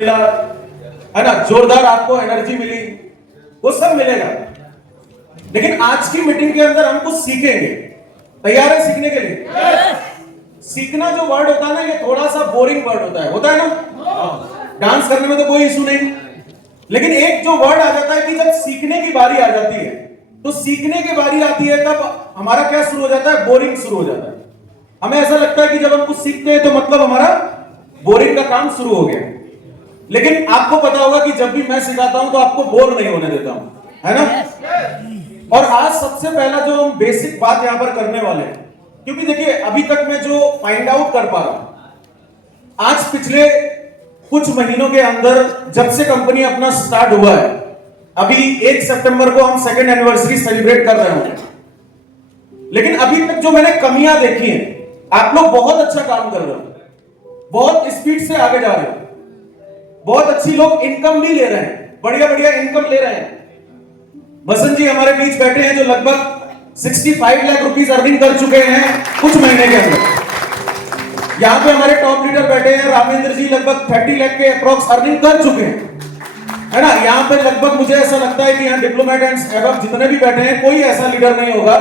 मिला है ना, जोरदार आपको एनर्जी मिली, वो सब मिलेगा। लेकिन आज की मीटिंग के अंदर हम कुछ सीखेंगे। तैयार है सीखने के लिए? सीखना जो वर्ड होता है ना, ये थोड़ा सा बोरिंग वर्ड होता है ना। डांस करने में तो कोई इशू नहीं, लेकिन एक जो वर्ड आ जाता है कि जब सीखने की बारी आ जाती है, तो सीखने की बारी आती है तब हमारा क्या शुरू हो जाता है? बोरिंग शुरू हो जाता है। हमें ऐसा लगता है कि जब हम कुछ सीखते हैं तो मतलब हमारा बोरिंग का काम शुरू हो गया। लेकिन आपको पता होगा कि जब भी मैं सिखाता हूं तो आपको बोर नहीं होने देता हूं, है ना। और आज सबसे पहला जो हम बेसिक बात यहां पर करने वाले हैं, क्योंकि देखिए अभी तक मैं जो फाइंड आउट कर पा रहा हूं, आज पिछले कुछ महीनों के अंदर जब से कंपनी अपना स्टार्ट हुआ है, अभी 1 सितंबर को हम सेकेंड एनिवर्सरी सेलिब्रेट कर रहे होंगे, लेकिन अभी तक जो मैंने कमियां देखी हैं, आप लोग बहुत अच्छा काम कर रहे हो, बहुत स्पीड से आगे जा रहे हो, बहुत अच्छी लोग इनकम भी ले रहे हैं, बढ़िया बढ़िया इनकम ले रहे हैं। बसंत जी हमारे बीच बैठे हैं जो लगभग 65 लाख रुपीस अर्निंग कर चुके हैं कुछ महीने के अंदर। यहां पे हमारे टॉप लीडर बैठे हैं, रामेंद्र जी लगभग 30 लाख के अप्रोक्स अर्निंग कर चुके हैं, है ना। यहां पे लगभग मुझे ऐसा लगता है कि यहां डिप्लोमेट एंड एबव जितने भी बैठे हैं, कोई ऐसा लीडर नहीं होगा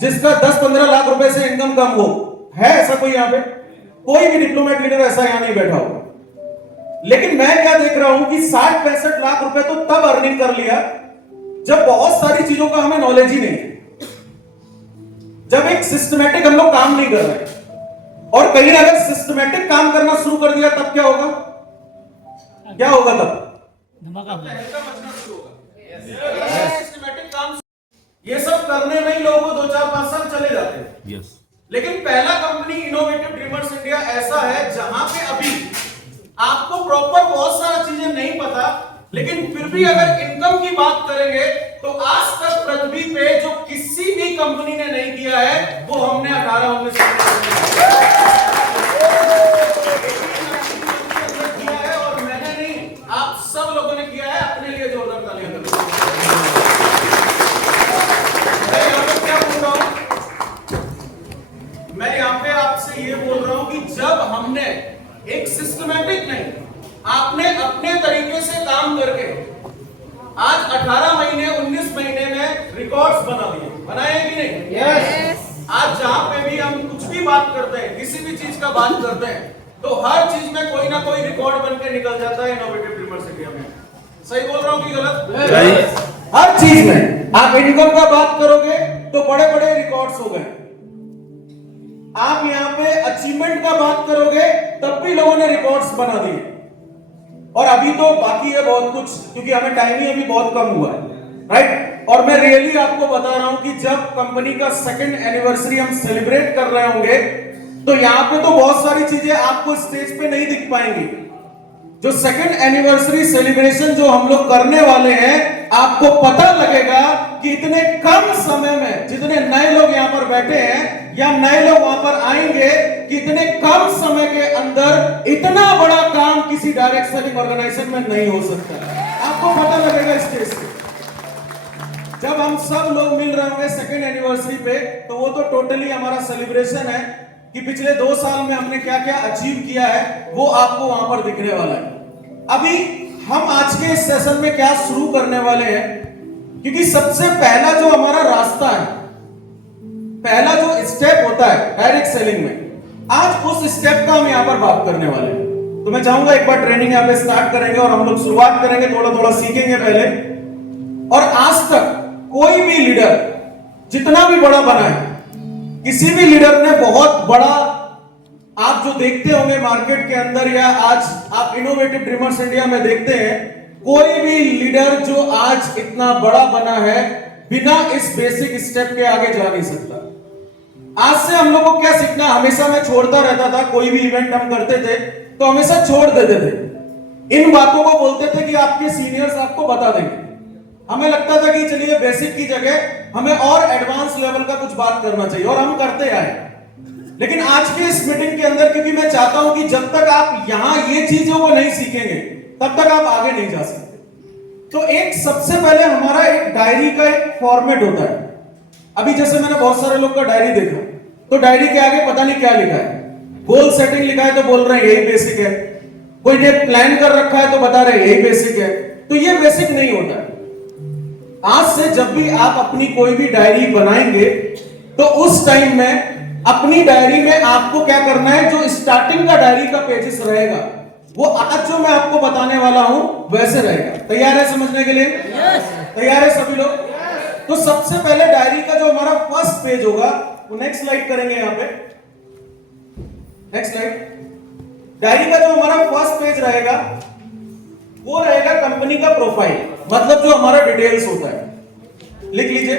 जिसका 10-15 लाख रुपए से इनकम कम हो। है ऐसा कोई यहां पे? कोई भी डिप्लोमेट लीडर ऐसा यहां नहीं बैठा होगा। लेकिन मैं क्या देख रहा हूं कि 60-65 लाख रुपए तो तब अर्निंग कर लिया जब बहुत सारी चीजों का हमें नॉलेज ही नहीं है, जब एक सिस्टमैटिक हम लोग काम नहीं कर रहे। और कहीं अगर सिस्टमैटिक काम करना शुरू कर दिया तब क्या होगा? क्या होगा तब? धमाका मचना शुरू होगा। सिस्टमैटिक काम ये सब करने में ही लोगों को 2-4-5 साल चले जाते हैं। लेकिन पहला कंपनी इनोवेटिव ड्रीमर्स इंडिया ऐसा है जहां पे अभी आपको प्रॉपर बहुत सारा चीजें नहीं पता, लेकिन फिर भी अगर इनकम की बात करेंगे तो आज तक पृथ्वी पे जो किसी भी कंपनी ने नहीं किया है वो हमने 18-19 किया है। और मैंने नहीं, आप सब लोगों ने किया है। अपने लिए जोरदार तालियां करो। मैं यहां पे क्या बोल रहा हूं? मैं यहां पे आपसे ये बोल रहा हूं कि जब हमने एक सिस्टमैटिक नहीं, आपने अपने तरीके से काम करके आज 18 महीने 19 महीने में रिकॉर्ड्स बना दिए, बनाए कि नहीं? यस। आज जहां पे भी हम कुछ भी बात करते हैं, किसी भी चीज का बात करते हैं, तो हर चीज में कोई ना कोई रिकॉर्ड बन के निकल जाता है इनोवेटिव ड्रीमर्स इंडिया में। सही बोल रहा हूं कि गलत? सही। हर चीज में आप इनकम का बात करोगे तो बड़े बड़े रिकॉर्ड्स हो गए। आप यहां पे अचीवमेंट का बात करोगे तब भी लोगों ने रिकॉर्ड्स बना दिए। और अभी तो बाकी है बहुत कुछ, क्योंकि हमें टाइम ही अभी बहुत कम हुआ है, राइट। और मैं रियली आपको बता रहा हूं कि जब कंपनी का सेकंड एनिवर्सरी हम सेलिब्रेट कर रहे होंगे तो यहां पे तो बहुत सारी चीजें आपको स्टेज पे नहीं दिख पाएंगी। जो सेकंड एनिवर्सरी सेलिब्रेशन जो हम लोग करने वाले हैं, आपको पता लगेगा कि इतने कम समय में जितने नए लोग यहां पर बैठे हैं या नए लोग वहां पर आएंगे, कि इतने कम समय के अंदर इतना बड़ा काम किसी डायरेक्ट सेलिंग ऑर्गेनाइजेशन में नहीं हो सकता। आपको पता लगेगा स्टेज पे जब हम सब लोग मिल रहे होंगे सेकेंड एनिवर्सरी पे, तो वो तो टोटली हमारा सेलिब्रेशन है कि पिछले 2 साल में हमने क्या क्या अचीव किया है, वो आपको वहां पर दिखने वाला है। अभी हम आज के इस सेशन में क्या शुरू करने वाले हैं, क्योंकि सबसे पहला जो हमारा रास्ता है, पहला जो स्टेप होता है डायरेक्ट सेलिंग में, आज उस स्टेप का हम यहां पर बात करने वाले हैं। तो मैं चाहूंगा एक बार ट्रेनिंग यहां पे स्टार्ट करेंगे और हम लोग शुरुआत करेंगे, थोड़ा थोड़ा सीखेंगे पहले। और आज तक कोई भी लीडर जितना भी बड़ा बना है, किसी भी लीडर ने बहुत बड़ा, आप जो देखते होंगे मार्केट के अंदर या आज आप इनोवेटिव ड्रीमर्स इंडिया में देखते हैं, कोई भी लीडर जो आज इतना बड़ा बना है बिना इस बेसिक स्टेप के आगे जा नहीं सकता। आज से हम लोगों को क्या सीखना? हमेशा मैं छोड़ता रहता था, कोई भी इवेंट हम करते थे तो हमेशा छोड़ देते थे। इन बातों को बोलते थे कि आपके सीनियर्स आपको बता देंगे। हमें लगता था कि चलिए बेसिक की जगह हमें और एडवांस लेवल का कुछ बात करना चाहिए, और हम करते आए। लेकिन आज के इस मीटिंग के अंदर, क्योंकि मैं चाहता हूं कि जब तक आप यहां ये चीजों को नहीं सीखेंगे तब तक आप आगे नहीं जा सकते। तो एक सबसे पहले हमारा एक डायरी का एक फॉर्मेट होता है। अभी जैसे मैंने बहुत सारे लोग का डायरी देखा, तो डायरी के आगे पता नहीं क्या लिखा है, गोल सेटिंग लिखा है, तो बोल रहे हैं यही बेसिक है। कोई ने प्लान कर रखा है तो बता रहे यही बेसिक है, तो ये बेसिक नहीं होता है। आज से जब भी आप अपनी कोई भी डायरी बनाएंगे तो उस टाइम में अपनी डायरी में आपको क्या करना है, जो स्टार्टिंग का डायरी का पेजेस रहेगा वो आज जो मैं आपको बताने वाला हूं वैसे रहेगा। तैयार है समझने के लिए? तैयार है सभी लोग? तो सबसे पहले डायरी का जो हमारा फर्स्ट पेज होगा वो नेक्स्ट स्लाइड करेंगे, यहां पे नेक्स्ट स्लाइड। डायरी का जो हमारा फर्स्ट पेज रहेगा वो रहेगा कंपनी का प्रोफाइल, मतलब जो हमारा डिटेल्स होता है। लिख लीजिए,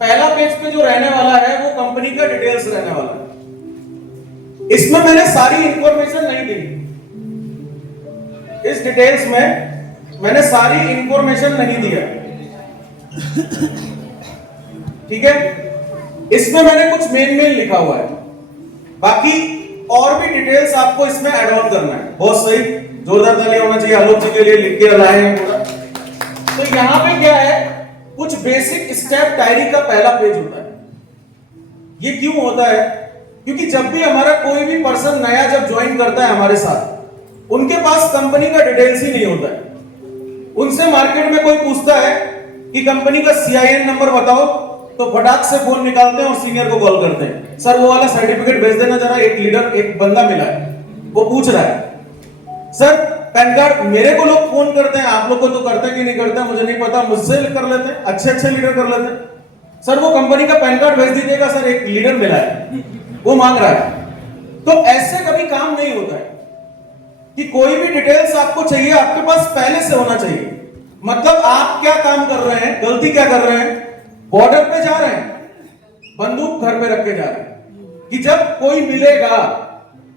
पहला पेज पे जो रहने वाला है वो कंपनी का डिटेल्स रहने वाला है। इसमें मैंने सारी इंफॉर्मेशन नहीं दी, इस डिटेल्स में मैंने सारी इंफॉर्मेशन नहीं दिया, ठीक है। इसमें मैंने कुछ मेन लिखा हुआ है, बाकी और भी डिटेल्स आपको इसमें ऐड ऑन करना है। बहुत सही, जोरदार ताली होना चाहिए आलोक जी के लिए, लिख के लाए हैं पूरा। तो यहां पे क्या है, कुछ बेसिक स्टेप डायरी का पहला पेज होता है। ये क्यों होता है? क्योंकि जब भी हमारा कोई भी पर्सन नया जब ज्वाइन करता है हमारे साथ, उनके पास कंपनी का डिटेल्स ही नहीं होता है। उनसे मार्केट में कोई पूछता है कि कंपनी का CIN नंबर बताओ, तो फटाक से फोन निकालते हैं और सीनियर को कॉल करते हैं, सर वो वाला सर्टिफिकेट भेज देना जरा, एक लीडर एक बंदा मिला है वो पूछ रहा है। सर पैन कार्ड, मेरे को लोग फोन करते हैं, आप लोग को तो करते कि नहीं करते मुझे नहीं पता, मुझसे कर लेते हैं, अच्छे लीडर कर लेते हैं। सर वो कंपनी का पैन कार्ड भेज दीजिएगा, सर एक लीडर मिला है वो मांग रहा है। तो ऐसे कभी काम नहीं होता है कि कोई भी डिटेल्स आपको चाहिए आपके पास पहले से होना चाहिए। मतलब आप क्या काम कर रहे हैं, गलती क्या कर रहे हैं, बॉर्डर पे जा रहे हैं, बंदूक घर पे रख के जा रहे हैं कि जब कोई मिलेगा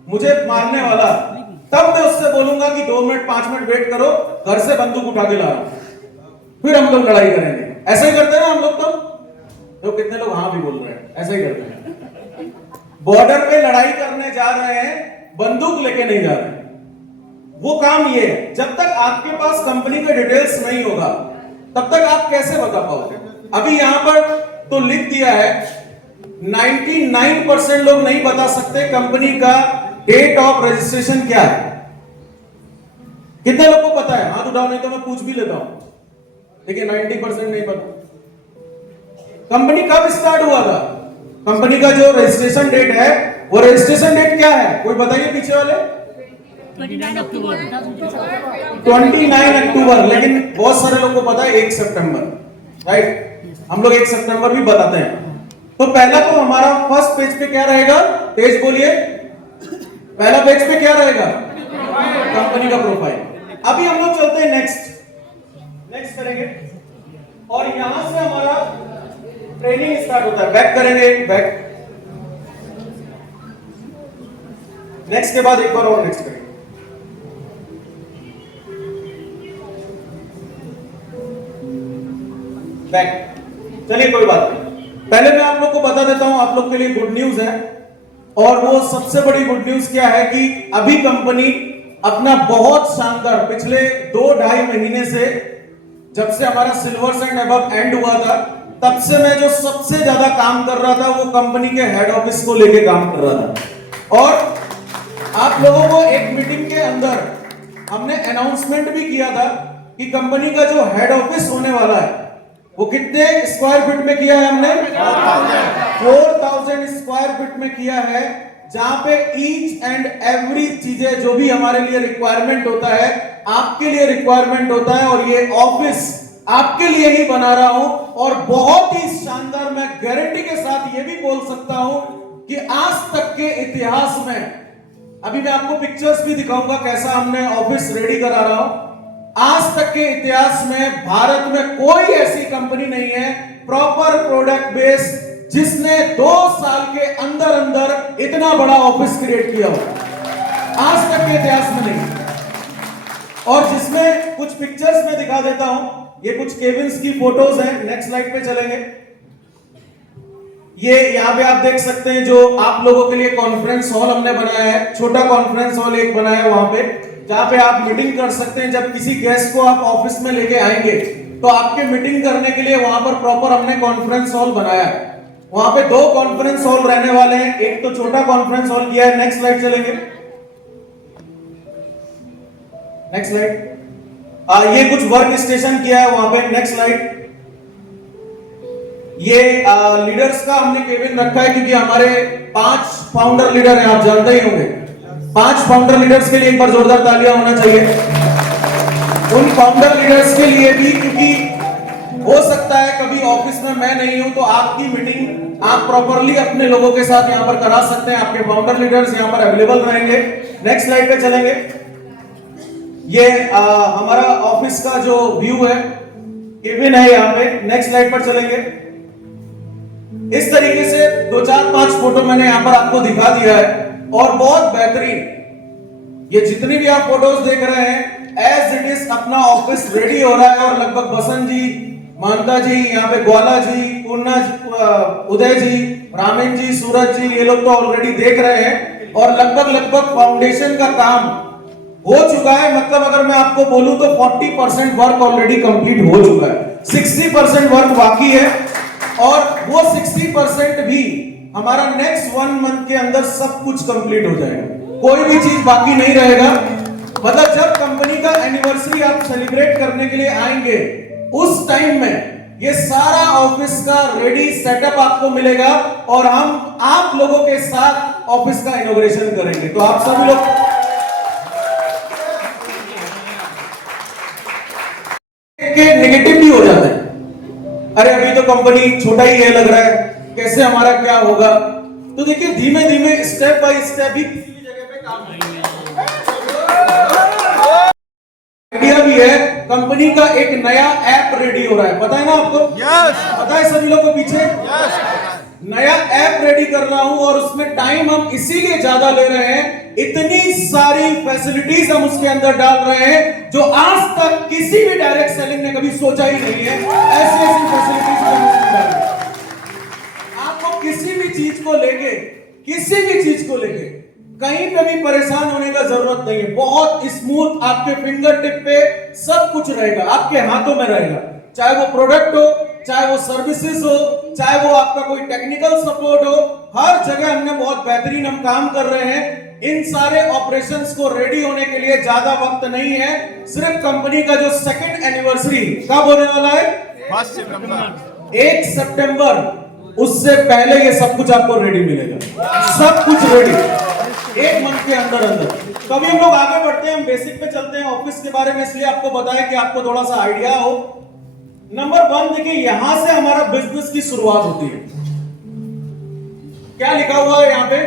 मुझे मारने वाला तब मैं उससे बोलूंगा कि 2 मिनट 5 मिनट वेट करो, घर से बंदूक उठा के ला रहा हूं, फिर हम लोग लड़ाई करेंगे। ऐसा ही करते हैं ना हम लोग। तो कितने लोग हाँ भी बोल रहे हैं, ऐसा ही करते हैं। बॉर्डर पे लड़ाई करने जा रहे हैं, बंदूक लेके नहीं जा रहे। वो काम ये है, जब तक आपके पास कंपनी का डिटेल्स नहीं होगा तब तक आप कैसे बता पाओगे। अभी यहां पर तो लिख दिया है 99% लोग नहीं बता सकते कंपनी का डेट ऑफ रजिस्ट्रेशन क्या है। कितने लोग को पता है? हाथ उठाओ, नहीं तो मैं पूछ भी लेता हूं। देखिए 90% नहीं पता। कंपनी कब स्टार्ट हुआ था, कंपनी का जो रजिस्ट्रेशन डेट है वो रजिस्ट्रेशन डेट क्या है, कोई बताइए पीछे वाले। 29 अक्टूबर। 29 अक्टूबर, लेकिन बहुत सारे लोगों को पता है 1 सितंबर, राइट। हम लोग 1 सितंबर भी बताते हैं। तो पहला तो हमारा फर्स्ट पेज पे क्या रहेगा, पेज बोलिए, पहला पेज पे क्या रहेगा, कंपनी का प्रोफाइल। अभी हम लोग चलते हैं नेक्स्ट करेंगे, और यहां से हमारा ट्रेनिंग स्टार्ट होता है। बैक करेंगे, बैक, नेक्स्ट के बाद एक बार और नेक्स्ट करेंगे। बैक, चलिए कोई बात नहीं। पहले मैं आप लोग को बता देता हूं, आप लोग के लिए गुड न्यूज है, और वो सबसे बड़ी गुड न्यूज क्या है कि अभी कंपनी अपना बहुत शानदार पिछले 2-2.5 महीने से, जब से हमारा सिल्वर एंड अबव एंड हुआ था, तब से मैं जो सबसे ज्यादा काम कर रहा था वो कंपनी के हेड ऑफिस को लेके काम कर रहा था। और आप लोगों को एक मीटिंग के अंदर हमने अनाउंसमेंट भी किया था कि कंपनी का जो हेड ऑफिस होने वाला है वो कितने स्क्वायर फीट में किया है हमने, 4000 स्क्वायर फीट में किया है, जहां पे ईच एंड एवरी चीजें जो भी हमारे लिए रिक्वायरमेंट होता है, आपके लिए रिक्वायरमेंट होता है, और ये ऑफिस आपके लिए ही बना रहा हूं। और बहुत ही शानदार, मैं गारंटी के साथ ये भी बोल सकता हूं कि आज तक के इतिहास में, अभी मैं आपको पिक्चर्स भी दिखाऊंगा कैसा हमने ऑफिस रेडी करा रहा हूं, आज तक के इतिहास में भारत में कोई ऐसी कंपनी नहीं है प्रॉपर प्रोडक्ट बेस जिसने 2 साल के अंदर अंदर इतना बड़ा ऑफिस क्रिएट किया हो, आज तक के इतिहास में नहीं। और जिसमें कुछ पिक्चर्स में दिखा देता हूं, ये कुछ केबिन्स की फोटोज हैं, नेक्स्ट स्लाइड पे चलेंगे। ये यहां पे आप देख सकते हैं जो आप लोगों के लिए कॉन्फ्रेंस हॉल हमने बनाया है, छोटा कॉन्फ्रेंस हॉल एक बनाया है वहां पे, जहां पे आप मीटिंग कर सकते हैं। जब किसी गेस्ट को आप ऑफिस में लेके आएंगे तो आपके मीटिंग करने के लिए वहां पर प्रॉपर हमने कॉन्फ्रेंस हॉल बनाया है। वहां पे 2 कॉन्फ्रेंस हॉल रहने वाले हैं, एक तो छोटा कॉन्फ्रेंस हॉल किया है। नेक्स्ट स्लाइड चलेंगे। Next slide. ये कुछ वर्क स्टेशन किया है वहां पे, नेक्स्ट स्लाइड। ये लीडर्स का हमने केबिन रखा है क्योंकि हमारे 5 फाउंडर लीडर हैं, आप जानते ही होंगे। 5 फाउंडर लीडर्स के लिए एक बार जोरदार तालियां होना चाहिए। उन फाउंडर लीडर्स के लिए भी, क्योंकि हो सकता है कभी ऑफिस में मैं नहीं हूं तो आपकी मीटिंग आप प्रॉपरली अपने लोगों के साथ यहां पर करा सकते हैं। आपके फाउंडर लीडर्स यहां पर अवेलेबल रहेंगे। नेक्स्ट स्लाइड पे चलेंगे। ये हमारा ऑफिस का जो व्यू है, केबिन है यहां पे। नेक्स्ट स्लाइड पर चलेंगे। इस तरीके से 2 4 5 फोटो मैंने यहां पर आपको दिखा दिया है और बहुत बेहतरीन ये जितनी भी आप फोटोज देख रहे हैं एज इट इज अपना ऑफिस रेडी हो रहा है। और लगभग बसंत जी, मानता जी, यहाँ पे ग्वाला जी, पूर्णा जी, उदय जी, रामेन जी, सूरज जी, ये लोग तो ऑलरेडी देख रहे हैं। और लगभग फाउंडेशन का काम हो चुका है। मतलब अगर मैं आपको बोलूं तो 40% वर्क ऑलरेडी कंप्लीट हो चुका है, 60% वर्क बाकी है। और वो 60% भी हमारा नेक्स्ट 1 मंथ के अंदर सब कुछ कंप्लीट हो जाएगा, कोई भी चीज बाकी नहीं रहेगा। मतलब जब कंपनी का एनिवर्सरी आप सेलिब्रेट करने के लिए आएंगे उस टाइम में ये सारा ऑफिस का रेडी सेटअप आपको मिलेगा और हम आप लोगों के साथ ऑफिस का इनॉग्रेशन करेंगे। तो आप सभी लोग के नेगेटिव भी हो जाते हैं, अरे अभी तो कंपनी छोटा ही है, लग रहा है कैसे हमारा क्या होगा। तो देखिए धीमे धीमे स्टेप बाय स्टेप भी किसी भी जगह पे काम आइडिया भी है। कंपनी का एक नया ऐप रेडी हो रहा है, पता है ना आपको? यस। पता है सभी लोगों को पीछे? यस। नया ऐप रेडी कर रहा हूं और उसमें टाइम हम इसीलिए ज्यादा ले रहे हैं, इतनी सारी फैसिलिटीज हम उसके अंदर डाल रहे हैं जो आज तक किसी भी डायरेक्ट सेलिंग ने कभी सोचा ही नहीं है। ऐसी ऐसी फैसिलिटीज हम उसमें डाल रहे हैं। आपको किसी भी चीज को लेके कहीं पे भी परेशान होने का जरूरत नहीं है। बहुत स्मूथ आपके फिंगर टिप पे सब कुछ रहेगा, आपके हाथों में रहेगा। चाहे वो प्रोडक्ट हो, चाहे वो सर्विसेज हो, चाहे वो आपका कोई टेक्निकल सपोर्ट हो, हर जगह हमने बहुत बेहतरीन हम काम कर रहे हैं। इन सारे ऑपरेशंस को रेडी होने के लिए ज्यादा वक्त नहीं है। सिर्फ कंपनी का जो 2nd एनिवर्सरी कब होने वाला है? 1 सितंबर। 1 सितंबर, उससे पहले ये सब कुछ आपको रेडी मिलेगा। सब कुछ रेडी 1 मंथ के अंदर। तो अभी हम लोग आगे बढ़ते हैं, हम बेसिक पे चलते हैं ऑफिस के बारे में, इसलिए आपको बताया कि आपको थोड़ा सा आइडिया हो। नंबर 1 देखिए, यहां से हमारा बिजनेस की शुरुआत होती है। क्या लिखा हुआ है यहाँ पे?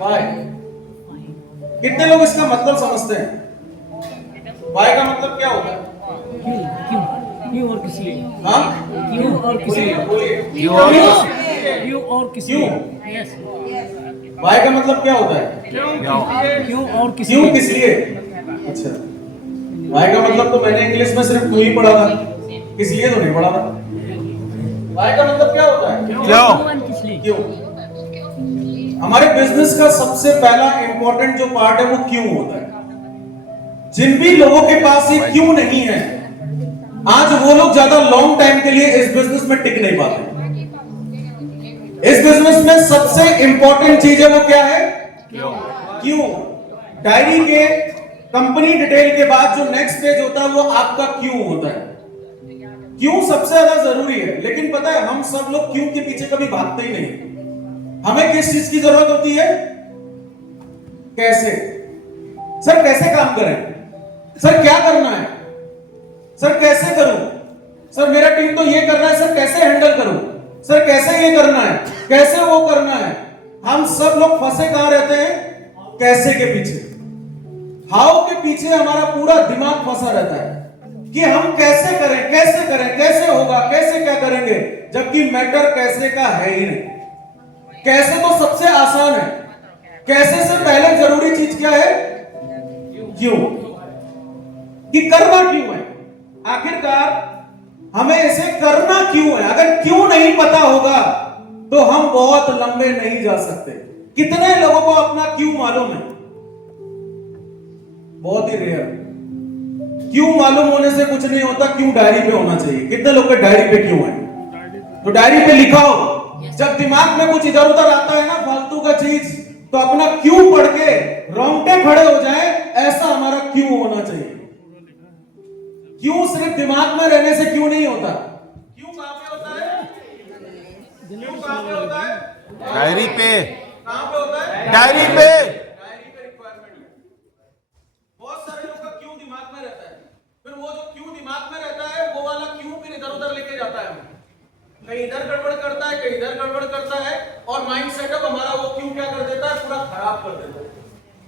वाई। कितने लोग इसका मतलब समझते हैं? वाई का मतलब क्या होता है? क्यों और किस लिए? हाँ? क्यों और किस लिए? क्यों और किस लिए? यस। वाई का मतलब क्या होता है? क्यों और किस क्यों लिए? किस लिए? अच्छा, वाई का मतलब तो मैंने इंग्लिश में सिर्फ क्यों ही पढ़ा था, किस लिए तो नहीं पढ़ा था। वाई का मतलब क्या होता है? किस लिए? क्यों? हमारे बिजनेस का सबसे पहला इंपॉर्टेंट जो पार्ट है वो क्यों होता है। जिन भी लोगों के पास ये क्यों नहीं है, आज वो लोग ज्यादा लॉन्ग टाइम के लिए इस बिजनेस में टिक नहीं पाते। इस बिजनेस में सबसे इंपॉर्टेंट चीज है वो क्या है? क्यों। डायरी के कंपनी डिटेल के बाद जो नेक्स्ट पेज होता है वो आपका क्यों होता है। क्यों सबसे ज्यादा जरूरी है। लेकिन पता है हम सब लोग क्यों के पीछे कभी भागते ही नहीं। हमें किस चीज की जरूरत होती है? कैसे। सर कैसे काम करें, सर क्या करना है, सर कैसे करूं, सर मेरा टीम तो ये कर रहा है, सर कैसे हैंडल करूं, सर कैसे ये करना है, कैसे वो करना है। हम सब लोग फंसे कहां रहते हैं? कैसे के पीछे। हाउ के पीछे हमारा पूरा दिमाग फंसा रहता है कि हम कैसे करें, कैसे करें, कैसे होगा, कैसे क्या करेंगे, जबकि मैटर कैसे का है ही नहीं। कैसे तो सबसे आसान है, कैसे से पहले जरूरी चीज क्या है? क्यों। कि करना क्यों है, आखिरकार हमें इसे करना क्यों है। अगर क्यों नहीं पता होगा तो हम बहुत लंबे नहीं जा सकते। कितने लोगों को अपना क्यों मालूम है? बहुत ही रेयर। क्यों मालूम होने से कुछ नहीं होता, क्यों डायरी पे होना चाहिए। कितने लोग के डायरी पे क्यों है? तो डायरी पे लिखा हो। जब दिमाग में कुछ इधर उधर आता है ना फालतू का चीज, तो अपना क्यों पढ़ के रोंगटे खड़े हो जाए, ऐसा हमारा क्यों क्यों सिर्फ दिमाग में रहने से क्यों नहीं होता? क्यों कहां पे होता है? क्यों कहां पे होता है? डायरी पे, कहां पे होता है? डायरी पे। डायरी पे रिक्वायरमेंट है। बहुत सारे लोग का क्यों दिमाग में रहता है, फिर वो जो क्यों दिमाग में रहता है वो वाला क्यों फिर इधर उधर लेके जाता है, कहीं इधर गड़बड़ करता है, कहीं इधर गड़बड़ करता है, और माइंड सेटअप हमारा वो क्यों क्या कर देता है, पूरा खराब कर देता है।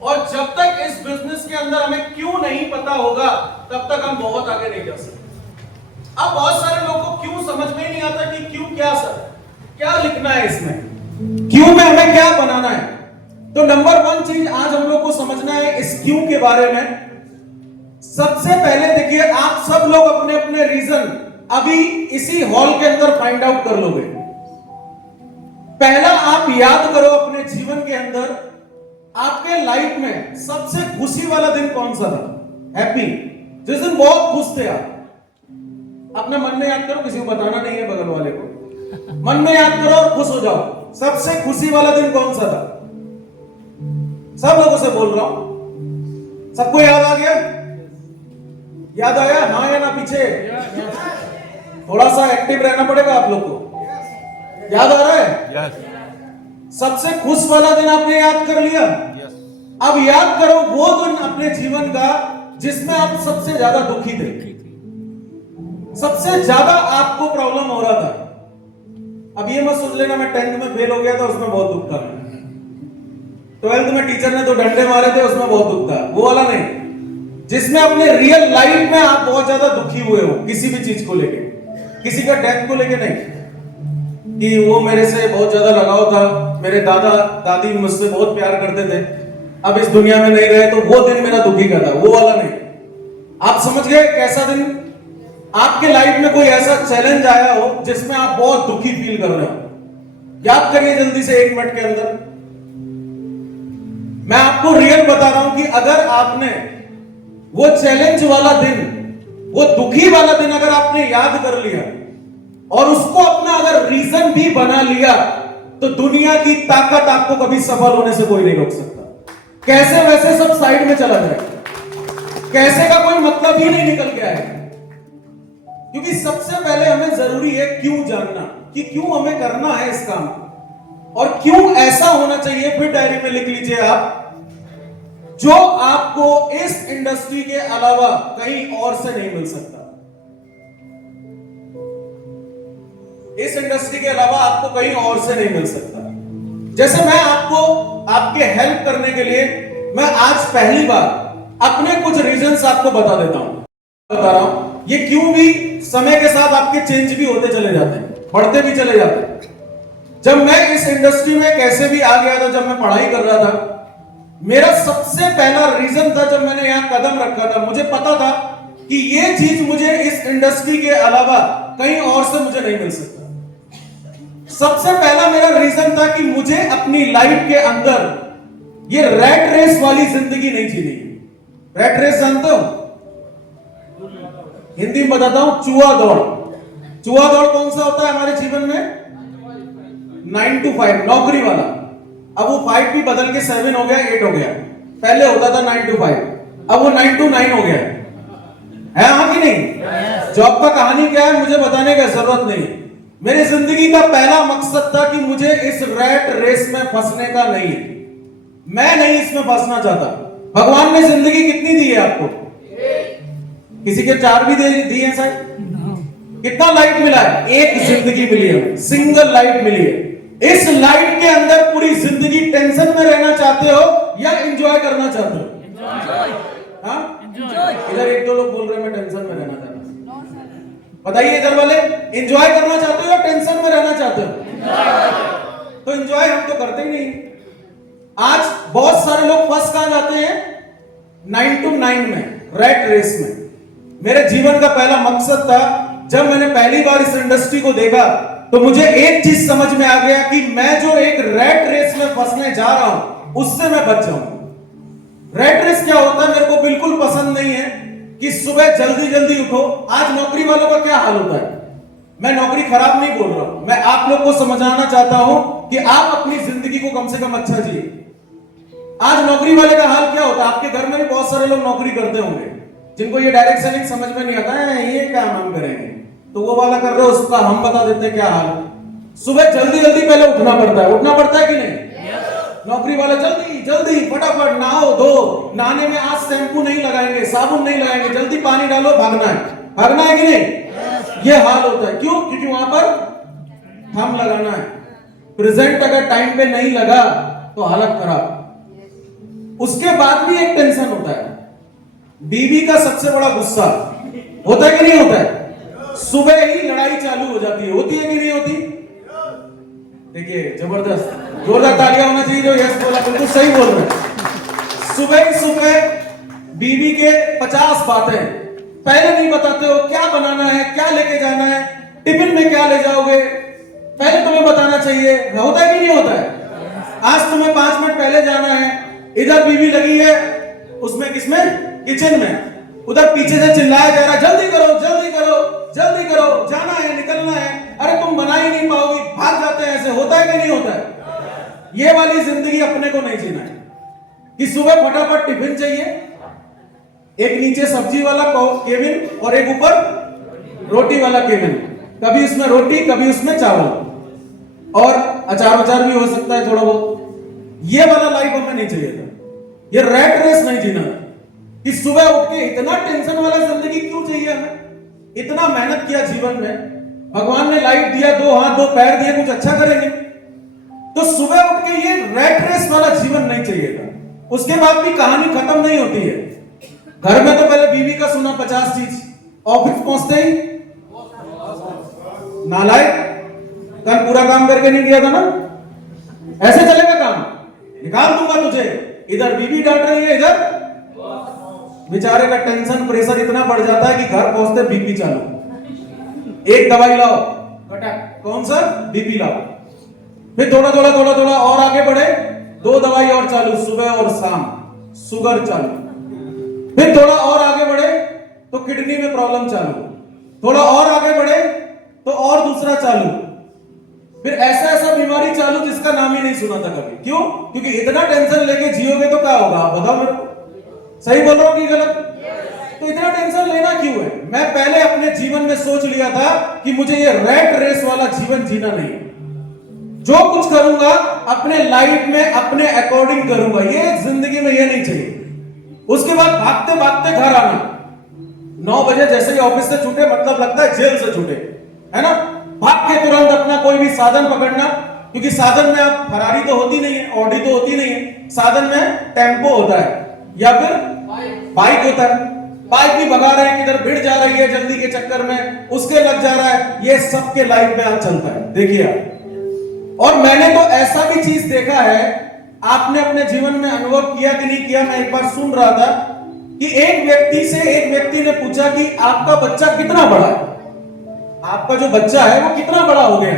और जब तक इस बिजनेस के अंदर हमें क्यों नहीं पता होगा तब तक हम बहुत आगे नहीं जा सकते। अब बहुत सारे लोगों को क्यों समझ में ही नहीं आता कि क्यों क्या सर, क्या लिखना है इसमें, क्यों में हमें क्या बनाना है। तो नंबर 1 चीज आज हम लोग को समझना है इस क्यों के बारे में। सबसे पहले देखिए, आप सब लोग अपने अपने रीजन अभी इसी हॉल के अंदर फाइंड आउट कर लोगे। पहला आप याद करो अपने जीवन के अंदर आपके लाइफ में सबसे खुशी वाला दिन कौन सा था? हैप्पी, जिस दिन बहुत खुश थे आप। अपने मन में याद करो, किसी को बताना नहीं है, बगल वाले को मन में याद करो और खुश हो जाओ। सबसे खुशी वाला दिन कौन सा था? सब लोगों से बोल रहा हूं, सबको याद आ गया? याद आया? हाँ या ना? पीछे थोड़ा सा एक्टिव रहना पड़ेगा आप लोग को। याद आ रहा है? यस, सबसे खुश वाला दिन आपने याद कर लिया। यस। अब याद करो वो दिन अपने जीवन का जिसमें आप सबसे ज्यादा दुखी थे, सबसे ज्यादा आपको प्रॉब्लम हो रहा था। अब ये मत सोच लेना मैं 10th में फेल हो गया था उसमें बहुत दुख था, 12th में टीचर ने तो डंडे मारे थे उसमें बहुत दुख था, वो वाला नहीं। जिसमें अपने रियल लाइफ में आप बहुत ज्यादा दुखी हुए हो किसी भी चीज को लेके, किसी का डेथ को लेके नहीं कि वो मेरे से बहुत ज्यादा लगाव था, मेरे दादा दादी मुझसे बहुत प्यार करते थे, अब इस दुनिया में नहीं रहे तो वो दिन मेरा दुखी का था, वो वाला नहीं। आप समझ गए कैसा दिन? आपके लाइफ में कोई ऐसा चैलेंज आया हो जिसमें आप बहुत दुखी फील कर रहे हो, याद करिए जल्दी से 1 मिनट के अंदर। मैं आपको रियल बता रहा हूं कि अगर आपने वो चैलेंज वाला दिन, वो दुखी वाला दिन अगर आपने याद कर लिया और उसको अपना अगर रीजन भी बना लिया तो दुनिया की ताकत आपको कभी सफल होने से कोई नहीं रोक सकता। कैसे वैसे सब साइड में चला जाए, कैसे का कोई मतलब ही नहीं निकल के आएगा। क्योंकि सबसे पहले हमें जरूरी है क्यों जानना, कि क्यों हमें करना है इस काम और क्यों ऐसा होना चाहिए। फिर डायरी में लिख लीजिए आप, जो आपको इस इंडस्ट्री के अलावा कहीं और से नहीं मिल सकता। इस इंडस्ट्री के अलावा आपको कहीं और से नहीं मिल सकता। जैसे मैं आपको आपके हेल्प करने के लिए मैं आज पहली बार अपने कुछ रीजंस आपको बता देता हूं, बता रहा हूं। ये क्यों भी समय के साथ आपके चेंज भी होते चले जाते हैं, बढ़ते भी चले जाते हैं। जब मैं इस इंडस्ट्री में कैसे भी आ गया था, जब मैं पढ़ाई कर रहा था, मेरा सबसे पहला रीजन था जब मैंने यहां कदम रखा था, मुझे पता था कि ये चीज मुझे इस इंडस्ट्री के अलावा कहीं और से मुझे नहीं मिल सकता। सबसे पहला मेरा रीजन था कि मुझे अपनी लाइफ के अंदर ये रैट रेस वाली जिंदगी नहीं जीनी। रैट रेस जानते हो? हिंदी में बताता हूं, चूहा दौड़। चूहा दौड़ कौन सा होता है हमारे जीवन में? 9 to 5 नौकरी वाला। अब वो 5 भी बदल के 7 हो गया, 8 हो गया। पहले होता था 9 to 5, अब वो 9 to 9 हो गया है। हाँ कि नहीं? जॉब का कहानी क्या है मुझे बताने की जरूरत नहीं। मेरी जिंदगी का पहला मकसद था कि मुझे इस रैट रेस में फंसने का नहीं है, मैं नहीं इसमें फंसना चाहता। भगवान ने जिंदगी कितनी दी है आपको? किसी के 4 भी दी है सर? कितना लाइफ मिला है? एक जिंदगी मिली है, सिंगल लाइफ मिली है। इस लाइफ के अंदर पूरी जिंदगी टेंशन में रहना चाहते हो या एंजॉय करना चाहते हो? हाँ, इधर 1-2 लोग बोल रहे हैं मैं टेंशन में रहना चाहता हूं। बताइए इधर वाले, एंजॉय करना चाहते हो या टेंशन में रहना चाहते हो? तो एंजॉय हम तो करते ही नहीं। आज बहुत सारे लोग फंस कहां जाते हैं? 9 to 9 में, रैट रेस में। मेरे जीवन का पहला मकसद था, जब मैंने पहली बार इस इंडस्ट्री को देखा तो मुझे एक चीज समझ में आ गया कि मैं जो एक रैट रेस में फंसने जा रहा हूं उससे मैं बच जाऊं। रैट रेस क्या होता है मेरे को बिल्कुल पसंद नहीं है कि सुबह जल्दी जल्दी उठो। आज नौकरी वालों का क्या हाल होता है, मैं नौकरी खराब नहीं बोल रहा हूं, मैं आप लोग को समझाना चाहता हूं कि आप अपनी जिंदगी को कम से कम अच्छा जिए। आज नौकरी वाले का हाल क्या होता है? आपके घर में भी बहुत सारे लोग नौकरी करते होंगे, जिनको ये डायरेक्शन समझ में नहीं आता है ये काम हम करेंगे, तो वो वाला कर रहे हो, उसका हम बता देते हैं क्या हाल है। सुबह जल्दी जल्दी पहले उठना पड़ता है कि नहीं? नौकरी वाला जल्दी जल्दी फटाफट नहाओ धो, नहाने में आज शैम्पू नहीं लगाएंगे, साबुन नहीं लगाएंगे, जल्दी पानी डालो, भागना है कि नहीं? ये हाल होता है। क्यों? क्योंकि वहां पर थंब लगाना है। प्रेजेंट अगर टाइम पे नहीं लगा तो हालत खराब। उसके बाद भी एक टेंशन होता है, बीवी का सबसे बड़ा गुस्सा होता है कि नहीं होता है? सुबह ही लड़ाई चालू हो जाती है, होती है कि नहीं होती? देखिए जबरदस्त, जोरदार तालियां होना चाहिए जो यस बोला, बिल्कुल सही बोल रहे हैं। सुबह ही सुबह बीवी के 50 बातें, पहले नहीं बताते हो क्या बनाना है, क्या लेके जाना है, टिफिन में क्या ले जाओगे, पहले तुम्हें बताना चाहिए। होता है कि नहीं होता है? आज तुम्हें 5 मिनट पहले जाना है, इधर बीवी लगी है उसमें, किसमें? किचन में। उधर पीछे से चिल्लाया जा रहा है जल्दी करो जल्दी करो जल्दी करो, जाना है निकलना है, अरे तुम बना ही नहीं पाओगी, भाग जाते हैं। ऐसे होता है कि नहीं होता है? ये वाली जिंदगी अपने को नहीं जीना है कि सुबह फटाफट टिफिन चाहिए, एक नीचे सब्जी वाला केबिन और एक ऊपर रोटी वाला केबिन, कभी उसमें रोटी कभी उसमें चावल और अचार भी हो सकता है थोड़ा बहुत। ये वाला लाइफ हमें नहीं चाहिए था। ये रैट रेस नहीं जीना कि सुबह उठ के इतना टेंशन वाला जिंदगी क्यों चाहिए हमें? इतना मेहनत किया जीवन में, भगवान ने लाइफ दिया, 2 हाथ 2 पैर दिए, कुछ अच्छा करेंगे तो सुबह उठ के ये रैट रेस वाला जीवन नहीं चाहिए था। उसके बाद भी कहानी खत्म नहीं होती है। घर में तो पहले बीवी का सुना 50 चीज, ऑफिस पहुंचते ही नालायक, कल पूरा काम करके नहीं किया था ना, ऐसे चलेगा काम, निकाल दूंगा तुझे। इधर बीवी डांट रही है, इधर बेचारे का टेंशन प्रेशर इतना बढ़ जाता है कि घर पहुंचते बीपी चालू, एक दवाई लाओ, कौन सा? बीपी लाओ। फिर थोड़ा और आगे बढ़े, 2 दवाई और चालू, सुबह और शाम, शुगर चालू। फिर थोड़ा और आगे बढ़े तो किडनी में प्रॉब्लम चालू, थोड़ा और आगे बढ़े तो और दूसरा चालू, फिर ऐसा बीमारी चालू जिसका नाम ही नहीं सुना था कभी। क्यों? क्योंकि इतना टेंशन लेके जियोगे तो क्या होगा? बताओ मेरे को, सही बोल रहा हूं कि गलत? तो इतना टेंशन लेना क्यों है? मैं पहले अपने जीवन में सोच लिया था कि मुझे ये रैट रेस वाला जीवन जीना नहीं है। जो कुछ करूंगा अपने लाइफ में अपने अकॉर्डिंग करूंगा, ये जिंदगी में ये नहीं चाहिए। उसके बाद भागते भागते घर आना, 9 बजे जैसे ही ऑफिस से छूटे मतलब लगता है जेल से छूटे, है ना? भाग के तुरंत अपना कोई भी साधन पकड़ना, क्योंकि साधन में आप फरारी तो होती नहीं है, ऑडी तो होती नहीं है, साधन में टेम्पो होता है या फिर बाइक होता है। बाइक भी भगा रहे हैं, किधर भिड़ जा रही है जल्दी के चक्कर में, उसके लग जा रहा है। ये सबके लाइफ में आज चलता है, देखिए आप। और मैंने तो ऐसा भी चीज देखा है, आपने अपने जीवन में अनुभव किया कि नहीं किया, मैं एक बार सुन रहा था कि एक व्यक्ति ने पूछा कि आपका बच्चा कितना बड़ा है, आपका जो बच्चा है वो कितना बड़ा हो गया?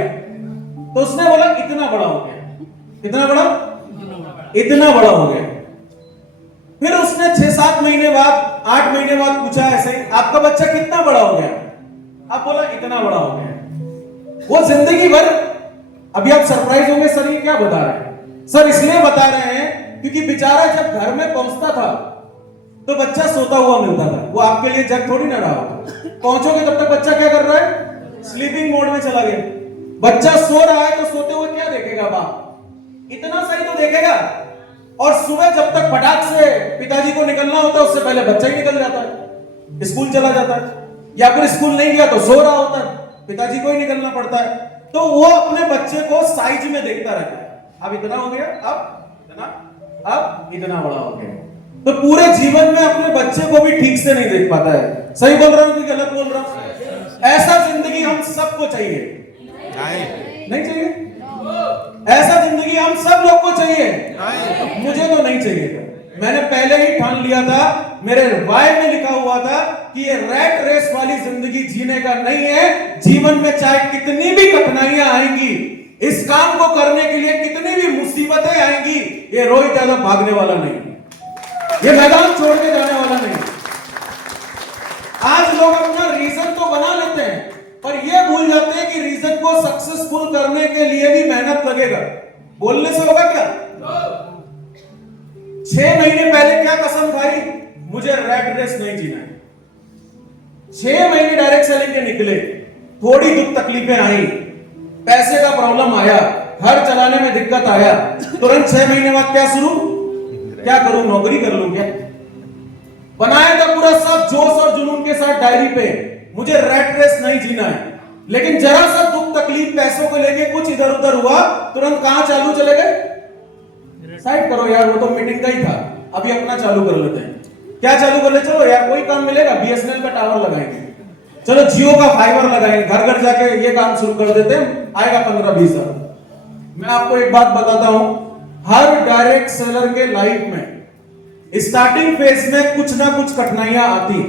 तो उसने बोला इतना बड़ा हो गया। कितना बड़ा? इतना बड़ा हो गया। फिर उसने 6-7 महीने बाद 8 महीने बाद पूछा ऐसे, आपका बच्चा कितना बड़ा हो गया? आप बोला इतना बड़ा हो गया। वो जिंदगी भर, अभी आप सरप्राइज होंगे, सर ये क्या बता रहे हैं? सर इसलिए बता रहे हैं क्योंकि बेचारा जब घर में पहुंचता था तो बच्चा सोता हुआ मिलता था। वो आपके लिए जग थोड़ी ना रहा होगा। पहुंचोगे तब तक बच्चा क्या कर रहा है? स्लीपिंग मोड में चला गया। बच्चा सो रहा है तो सोते हुए क्या देखेगा बाप? इतना सही तो देखेगा। और सुबह जब तक फटाक से पिताजी को निकलना होता है, उससे पहले बच्चा ही निकल जाता है, स्कूल चला जाता है, या फिर स्कूल नहीं गया तो सो रहा होता है, पिताजी को ही निकलना पड़ता है। तो वो अपने बच्चे को साइज में देखता रहता है, अब इतना हो गया, अब इतना, अब इतना बड़ा हो गया। तो पूरे जीवन में अपने बच्चे को भी ठीक से नहीं देख पाता है। सही बोल रहा हूं कि गलत बोल रहा हूं? ऐसा जिंदगी हम सबको चाहिए, नहीं चाहिए? ऐसा जिंदगी हम सब लोग को चाहिए, मुझे तो नहीं चाहिए। मैंने पहले ही ठान लिया था, मेरे वाय में लिखा हुआ था कि ये रैट रेस वाली जिंदगी जीने का नहीं है। जीवन में चाहे कितनी भी कठिनाइयां आएंगी, इस काम को करने के लिए कितनी भी मुसीबतें आएंगी, ये रोहित यादव भागने वाला नहीं, ये मैदान छोड़ के जाने वाला नहीं। आज लोग अपना रीजन तो बना लेते हैं, पर ये भूल जाते हैं कि रीजन को सक्सेसफुल करने के लिए भी मेहनत लगेगा। बोलने से होगा क्या? 6 महीने पहले क्या कसम खाई? मुझे रैट रेस नहीं जीना है। 6 महीने डायरेक्ट सेलिंग के निकले, थोड़ी दुख तकलीफें आई, पैसे का प्रॉब्लम आया, घर चलाने में दिक्कत आया, तुरंत 6 महीने बाद क्या शुरू, क्या करूं, नौकरी कर लूं क्या? बनाया था पूरा सब जोश और जुनून के साथ डायरी पे, मुझे रैट रेस नहीं जीना है। लेकिन जरा सा दुख तकलीफ पैसों को लेके कुछ इधर उधर हुआ, तुरंत कहां चालू चले गए, साइड करो यार, वो तो मीटिंग का ही था, अभी अपना चालू कर लेते हैं। क्या चालू कर ले, चलो यार कोई काम मिलेगा, बीएसएनएल का टावर लगाएंगे, चलो जियो का फाइबर लगाएंगे, घर घर जाके ये काम शुरू कर देते हैं, आएगा 15-20 हजार। मैं आपको एक बात बताता हूं, हर डायरेक्ट सेलर के लाइफ में स्टार्टिंग फेज में कुछ ना कुछ कठिनाइयां आती,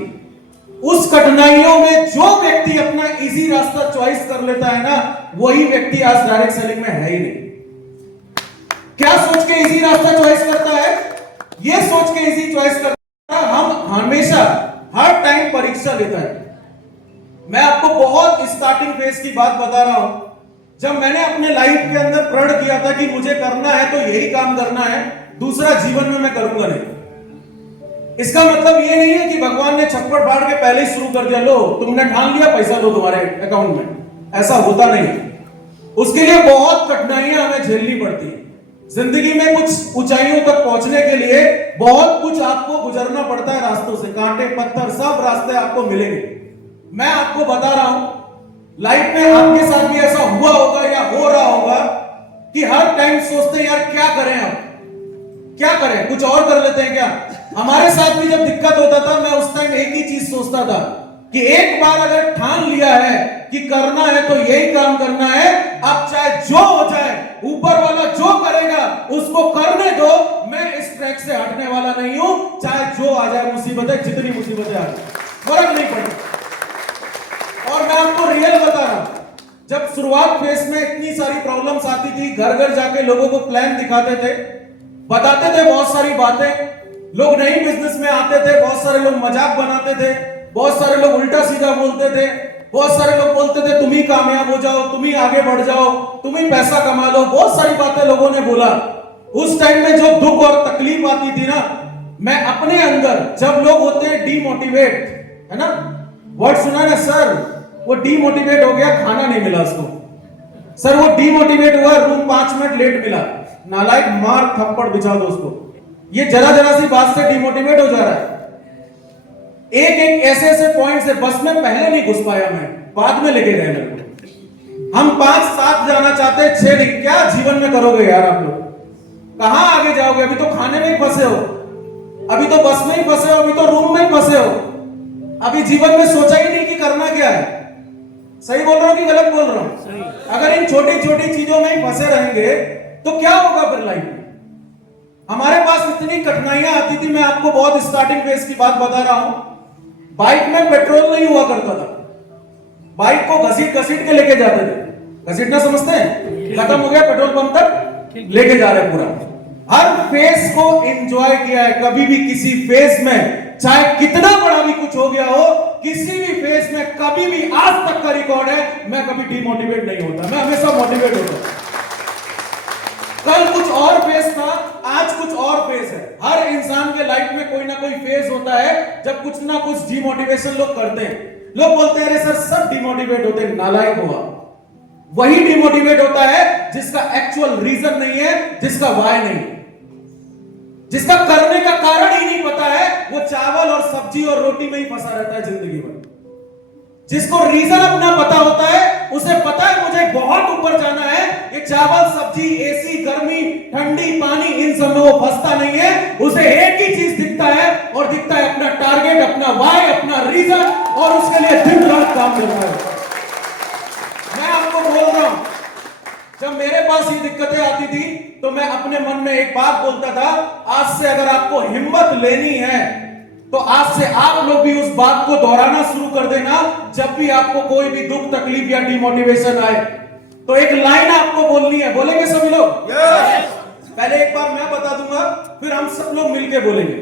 उस कठिनाइयों में जो व्यक्ति अपना इजी रास्ता चॉइस कर लेता है ना, वही व्यक्ति आज डायरेक्ट सेलिंग में है ही नहीं। क्या सोच के इजी रास्ता चॉइस करता है, ये सोच के इजी चॉइस करता है, हम हमेशा हर टाइम परीक्षा लेता है। मैं आपको बहुत स्टार्टिंग फेज की बात बता रहा हूं, जब मैंने अपने लाइफ के अंदर प्रण किया था कि मुझे करना है तो यही काम करना है, दूसरा जीवन में मैं करूंगा नहीं। इसका मतलब ये नहीं है कि भगवान ने छप्पड़ फाड़ के पहले ही शुरू कर दिया, लो तुमने ठान लिया पैसा दो तुम्हारे अकाउंट में, ऐसा होता नहीं। उसके लिए बहुत कठिनाइयां हमें झेलनी पड़ती है। जिंदगी में कुछ ऊंचाइयों तक पहुंचने के लिए बहुत कुछ आपको गुजरना पड़ता है रास्तों से, कांटे पत्थर सब रास्ते आपको मिलेंगे। मैं आपको बता रहा हूं, लाइफ में आपके साथ भी ऐसा हुआ होगा या हो रहा होगा कि हर टाइम सोचते हैं यार क्या करें, अब क्या करें, कुछ और कर लेते हैं क्या। हमारे साथ भी जब दिक्कत होता था, मैं उस टाइम एक ही चीज सोचता था कि एक बार अगर ठान लिया है कि करना है तो यही काम करना है, अब चाहे जो हो जाए, ऊपर वाला जो करेगा उसको करने दो, मैं इस ट्रैक से हटने वाला नहीं हूं, चाहे जो आ जाए मुसीबतें, जितनी मुसीबतें आ जाए फर्क नहीं पड़ता। और मैं आपको रियल बता रहा हूं, जब शुरुआत फेस में इतनी सारी प्रॉब्लम्स आती थी, घर घर जाके लोगों को प्लान दिखाते थे, बताते थे बहुत सारी बातें, लोग नई बिजनेस में आते थे, बहुत सारे लोग मजाक बनाते थे, बहुत सारे लोग उल्टा सीधा बोलते थे, बहुत सारे लोग बोलते थे तुम ही कामयाब हो जाओ, तुम ही आगे बढ़ जाओ, तुम ही पैसा कमा लो, बहुत सारी बातें लोगों ने बोला। उस टाइम में जो दुख और तकलीफ आती थी ना, मैं अपने अंदर, जब लोग होते हैं डीमोटिवेट, है ना, वर्ड सुना ना सर, वो डीमोटिवेट हो गया, खाना नहीं मिला उसको, सर वो डीमोटिवेट हुआ, रूम 5 मिनट लेट मिला, नालायक, मार थप्पड़ बिछा दो उसको। ये जरा जरा सी बात से डीमोटिवेट हो जा रहा है। एक एक ऐसे ऐसे पॉइंट से बस में पहले नहीं घुस पाया, मैं बाद में लेके गए मेरे को। हम 5-7 जाना चाहते हैं, 6 नहीं, क्या जीवन में करोगे यार आप लोग, कहां आगे जाओगे, अभी तो खाने में ही फंसे हो, अभी तो बस में ही फंसे हो, अभी तो रूम में ही फंसे हो, अभी जीवन में सोचा ही नहीं कि करना क्या है। सही बोल रहा हूं कि गलत बोल रहा हूं? अगर इन छोटी छोटी चीजों में ही फंसे रहेंगे तो क्या होगा फिर लाइफ में। हमारे पास इतनी कठिनाइयां आती थी, मैं आपको बहुत स्टार्टिंग फेज की बात बता रहा हूं, बाइक में पेट्रोल नहीं हुआ करता था, बाइक को घसीट घसीट के लेके जाते थे, घसीटना समझते हैं, खत्म हो गया पेट्रोल पंप तक लेके जा रहे पूरा। हर फेज को एंजॉय किया है, कभी भी किसी फेज में, चाहे कितना बड़ा भी कुछ हो गया हो, किसी भी फेज में कभी भी, आज तक का रिकॉर्ड है, मैं कभी डिमोटिवेट नहीं होता, मैं हमेशा मोटिवेट होता। कल कुछ और फेज था, आज कुछ और फेज है। हर इंसान के लाइफ में कोई ना कोई फेज होता है जब कुछ ना कुछ डिमोटिवेशन लोग करते हैं। लोग बोलते हैं अरे सर सब डिमोटिवेट होते हैं, नालायक हुआ। वही डिमोटिवेट होता है जिसका एक्चुअल रीजन नहीं है, जिसका वाय नहीं, जिसका करने का कारण ही नहीं पता है, वो चावल और सब्जी और रोटी में ही फंसा रहता है जिंदगी भर। जिसको रीजन अपना पता होता है, उसे पता है मुझे बहुत ऊपर जाना है, ये चावल सब्जी, एसी, गर्मी, ठंडी, पानी, इन सब में वो फंसता नहीं है। उसे एक ही चीज दिखता है, और दिखता है अपना टारगेट, अपना वाय, अपना रीजन, और उसके लिए दिन रात काम करता है। मैं आपको बोल रहा हूं, जब मेरे पास ये दिक्कतें आती थी तो मैं अपने मन में एक बात बोलता था, आज से अगर आपको हिम्मत लेनी है तो आज से आप लोग भी उस बात को दोहराना शुरू कर देना। जब भी आपको कोई भी दुख तकलीफ या डिमोटिवेशन आए तो एक लाइन आपको बोलनी है। बोलेंगे सभी लोग? पहले एक बार मैं बता दूंगा, फिर हम सब लोग मिलके बोलेंगे।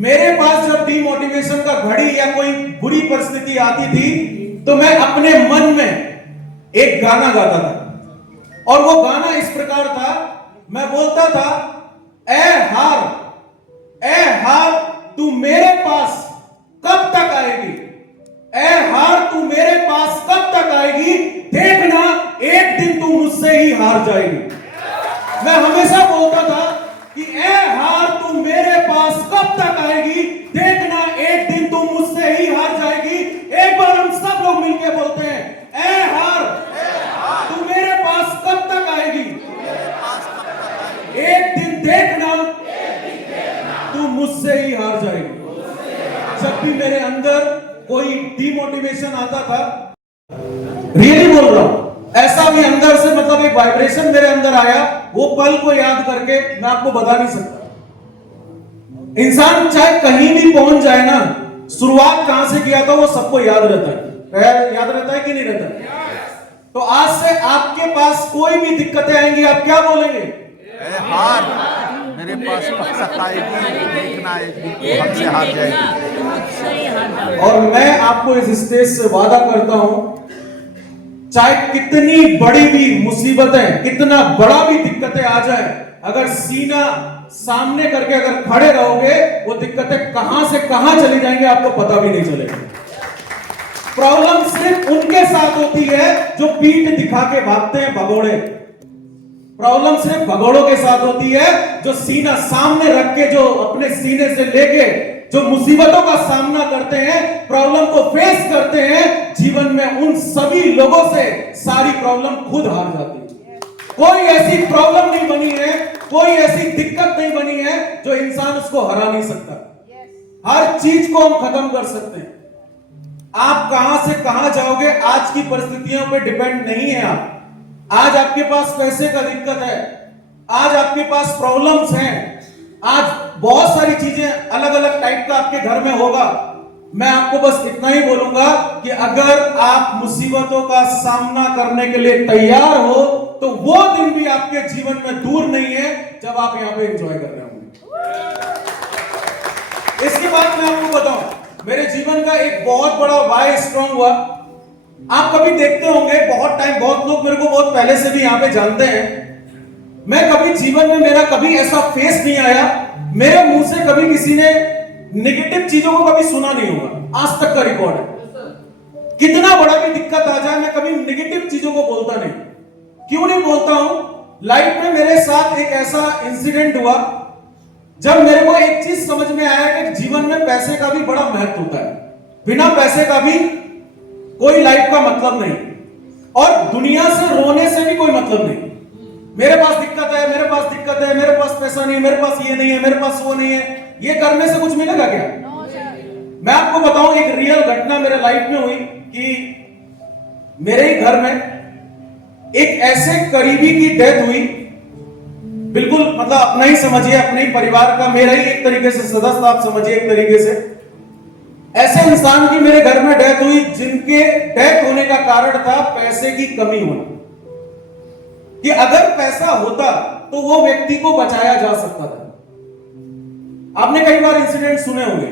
मेरे पास जब डिमोटिवेशन का घड़ी या कोई बुरी परिस्थिति आती थी तो मैं अपने मन में एक गाना गाता था, और वो गाना इस प्रकार था, मैं बोलता था, ए हार तू मेरे पास कब तक आएगी, हार जाएगी। मैं हमेशा बोलता था कि ए हार तू मेरे पास कब तक आएगी, देखना एक दिन तू मुझसे ही हार जाएगी। एक बार हम सब लोग मिलकर बोलते हैं, ए हार तू मेरे पास कब तक आएगी, एक दिन देखना तू मुझसे ही हार जाएगी। जब भी मेरे अंदर कोई डिमोटिवेशन आता था, रियली बोल रहा हूं, ऐसा भी अंदर से मतलब एक वाइब्रेशन मेरे अंदर आया, वो पल को याद करके मैं आपको बता नहीं सकता। इंसान चाहे कहीं भी पहुंच जाए ना, शुरुआत कहां से किया था वो सबको याद रहता है। याद रहता है कि नहीं रहता है? तो आज से आपके पास कोई भी दिक्कतें आएंगी, आप क्या बोलेंगे? ए हार मेरे पास कब तक आएगी, देखना एक दिन तू हमसे हार जाएगी। और मैं आपको इस स्टेज से वादा करता हूं, चाहे कितनी बड़ी भी मुसीबतें, कितना बड़ा भी दिक्कतें आ जाए, अगर सीना सामने करके अगर खड़े रहोगे, वो दिक्कतें कहां से कहां चली जाएंगे आपको पता भी नहीं चलेगा। प्रॉब्लम सिर्फ उनके साथ होती है जो पीठ दिखा के भागते हैं, भगोड़े। प्रॉब्लम सिर्फ भगोड़ों के साथ होती है जो सीना सामने रख के, जो अपने सीने से लेके जो मुसीबतों का सामना करते हैं, प्रॉब्लम को फेस करते हैं। जीवन में उन सभी लोगों से सारी प्रॉब्लम खुद हार जाती है। कोई ऐसी प्रॉब्लम नहीं बनी है, कोई ऐसी दिक्कत नहीं बनी है जो इंसान उसको हरा नहीं सकता। हर चीज को हम खत्म कर सकते हैं। आप कहां से कहां जाओगे आज की परिस्थितियों पे डिपेंड नहीं है। आप आज आपके पास पैसे का दिक्कत है, आज आपके पास प्रॉब्लम्स हैं, आज बहुत सारी चीजें अलग अलग टाइप का आपके घर में होगा। मैं आपको बस इतना ही बोलूंगा कि अगर आप मुसीबतों का सामना करने के लिए तैयार हो, तो वो दिन भी आपके जीवन में दूर नहीं है जब आप यहां पे एंजॉय कर रहे होंगे। इसके बाद मैं आपको बताऊं, मेरे जीवन का एक बहुत बड़ा वाई स्ट्रांग हुआ। आप कभी देखते होंगे, बहुत लोग मेरे को बहुत पहले से भी यहां पे जानते हैं, मैं कभी जीवन में, मेरा कभी ऐसा फेस नहीं आया, मेरे मुंह से कभी किसी ने नेगेटिव चीजों को कभी सुना नहीं होगा। आज तक का रिकॉर्ड है। कितना बड़ा भी दिक्कत आ जाए, मैं कभी नेगेटिव चीजों को बोलता नहीं। क्यों नहीं बोलता हूं? लाइफ में मेरे साथ एक ऐसा इंसिडेंट हुआ जब मेरे को एक चीज समझ में आया कि जीवन में पैसे का भी बड़ा महत्व होता है। बिना पैसे का भी कोई लाइफ का मतलब नहीं, और दुनिया से रोने से भी कोई मतलब नहीं। मेरे पास दिक्कत है, मेरे पास दिक्कत है, मेरे पास पैसा नहीं है, मेरे पास ये नहीं है, मेरे पास वो नहीं है, ये करने से कुछ मिलेगा क्या? मैं आपको बताऊं, एक रियल घटना मेरे लाइफ में हुई कि मेरे ही घर में एक ऐसे करीबी की डेथ हुई, बिल्कुल मतलब अपना ही समझिए, अपने ही परिवार का, मेरा ही एक तरीके से सदस्य आप समझिए एक तरीके से। ऐसे इंसान की मेरे घर में डेथ हुई जिनके डेथ होने का कारण था पैसे की कमी होना। कि अगर पैसा होता तो वो व्यक्ति को बचाया जा सकता था। आपने कई बार इंसिडेंट सुने होंगे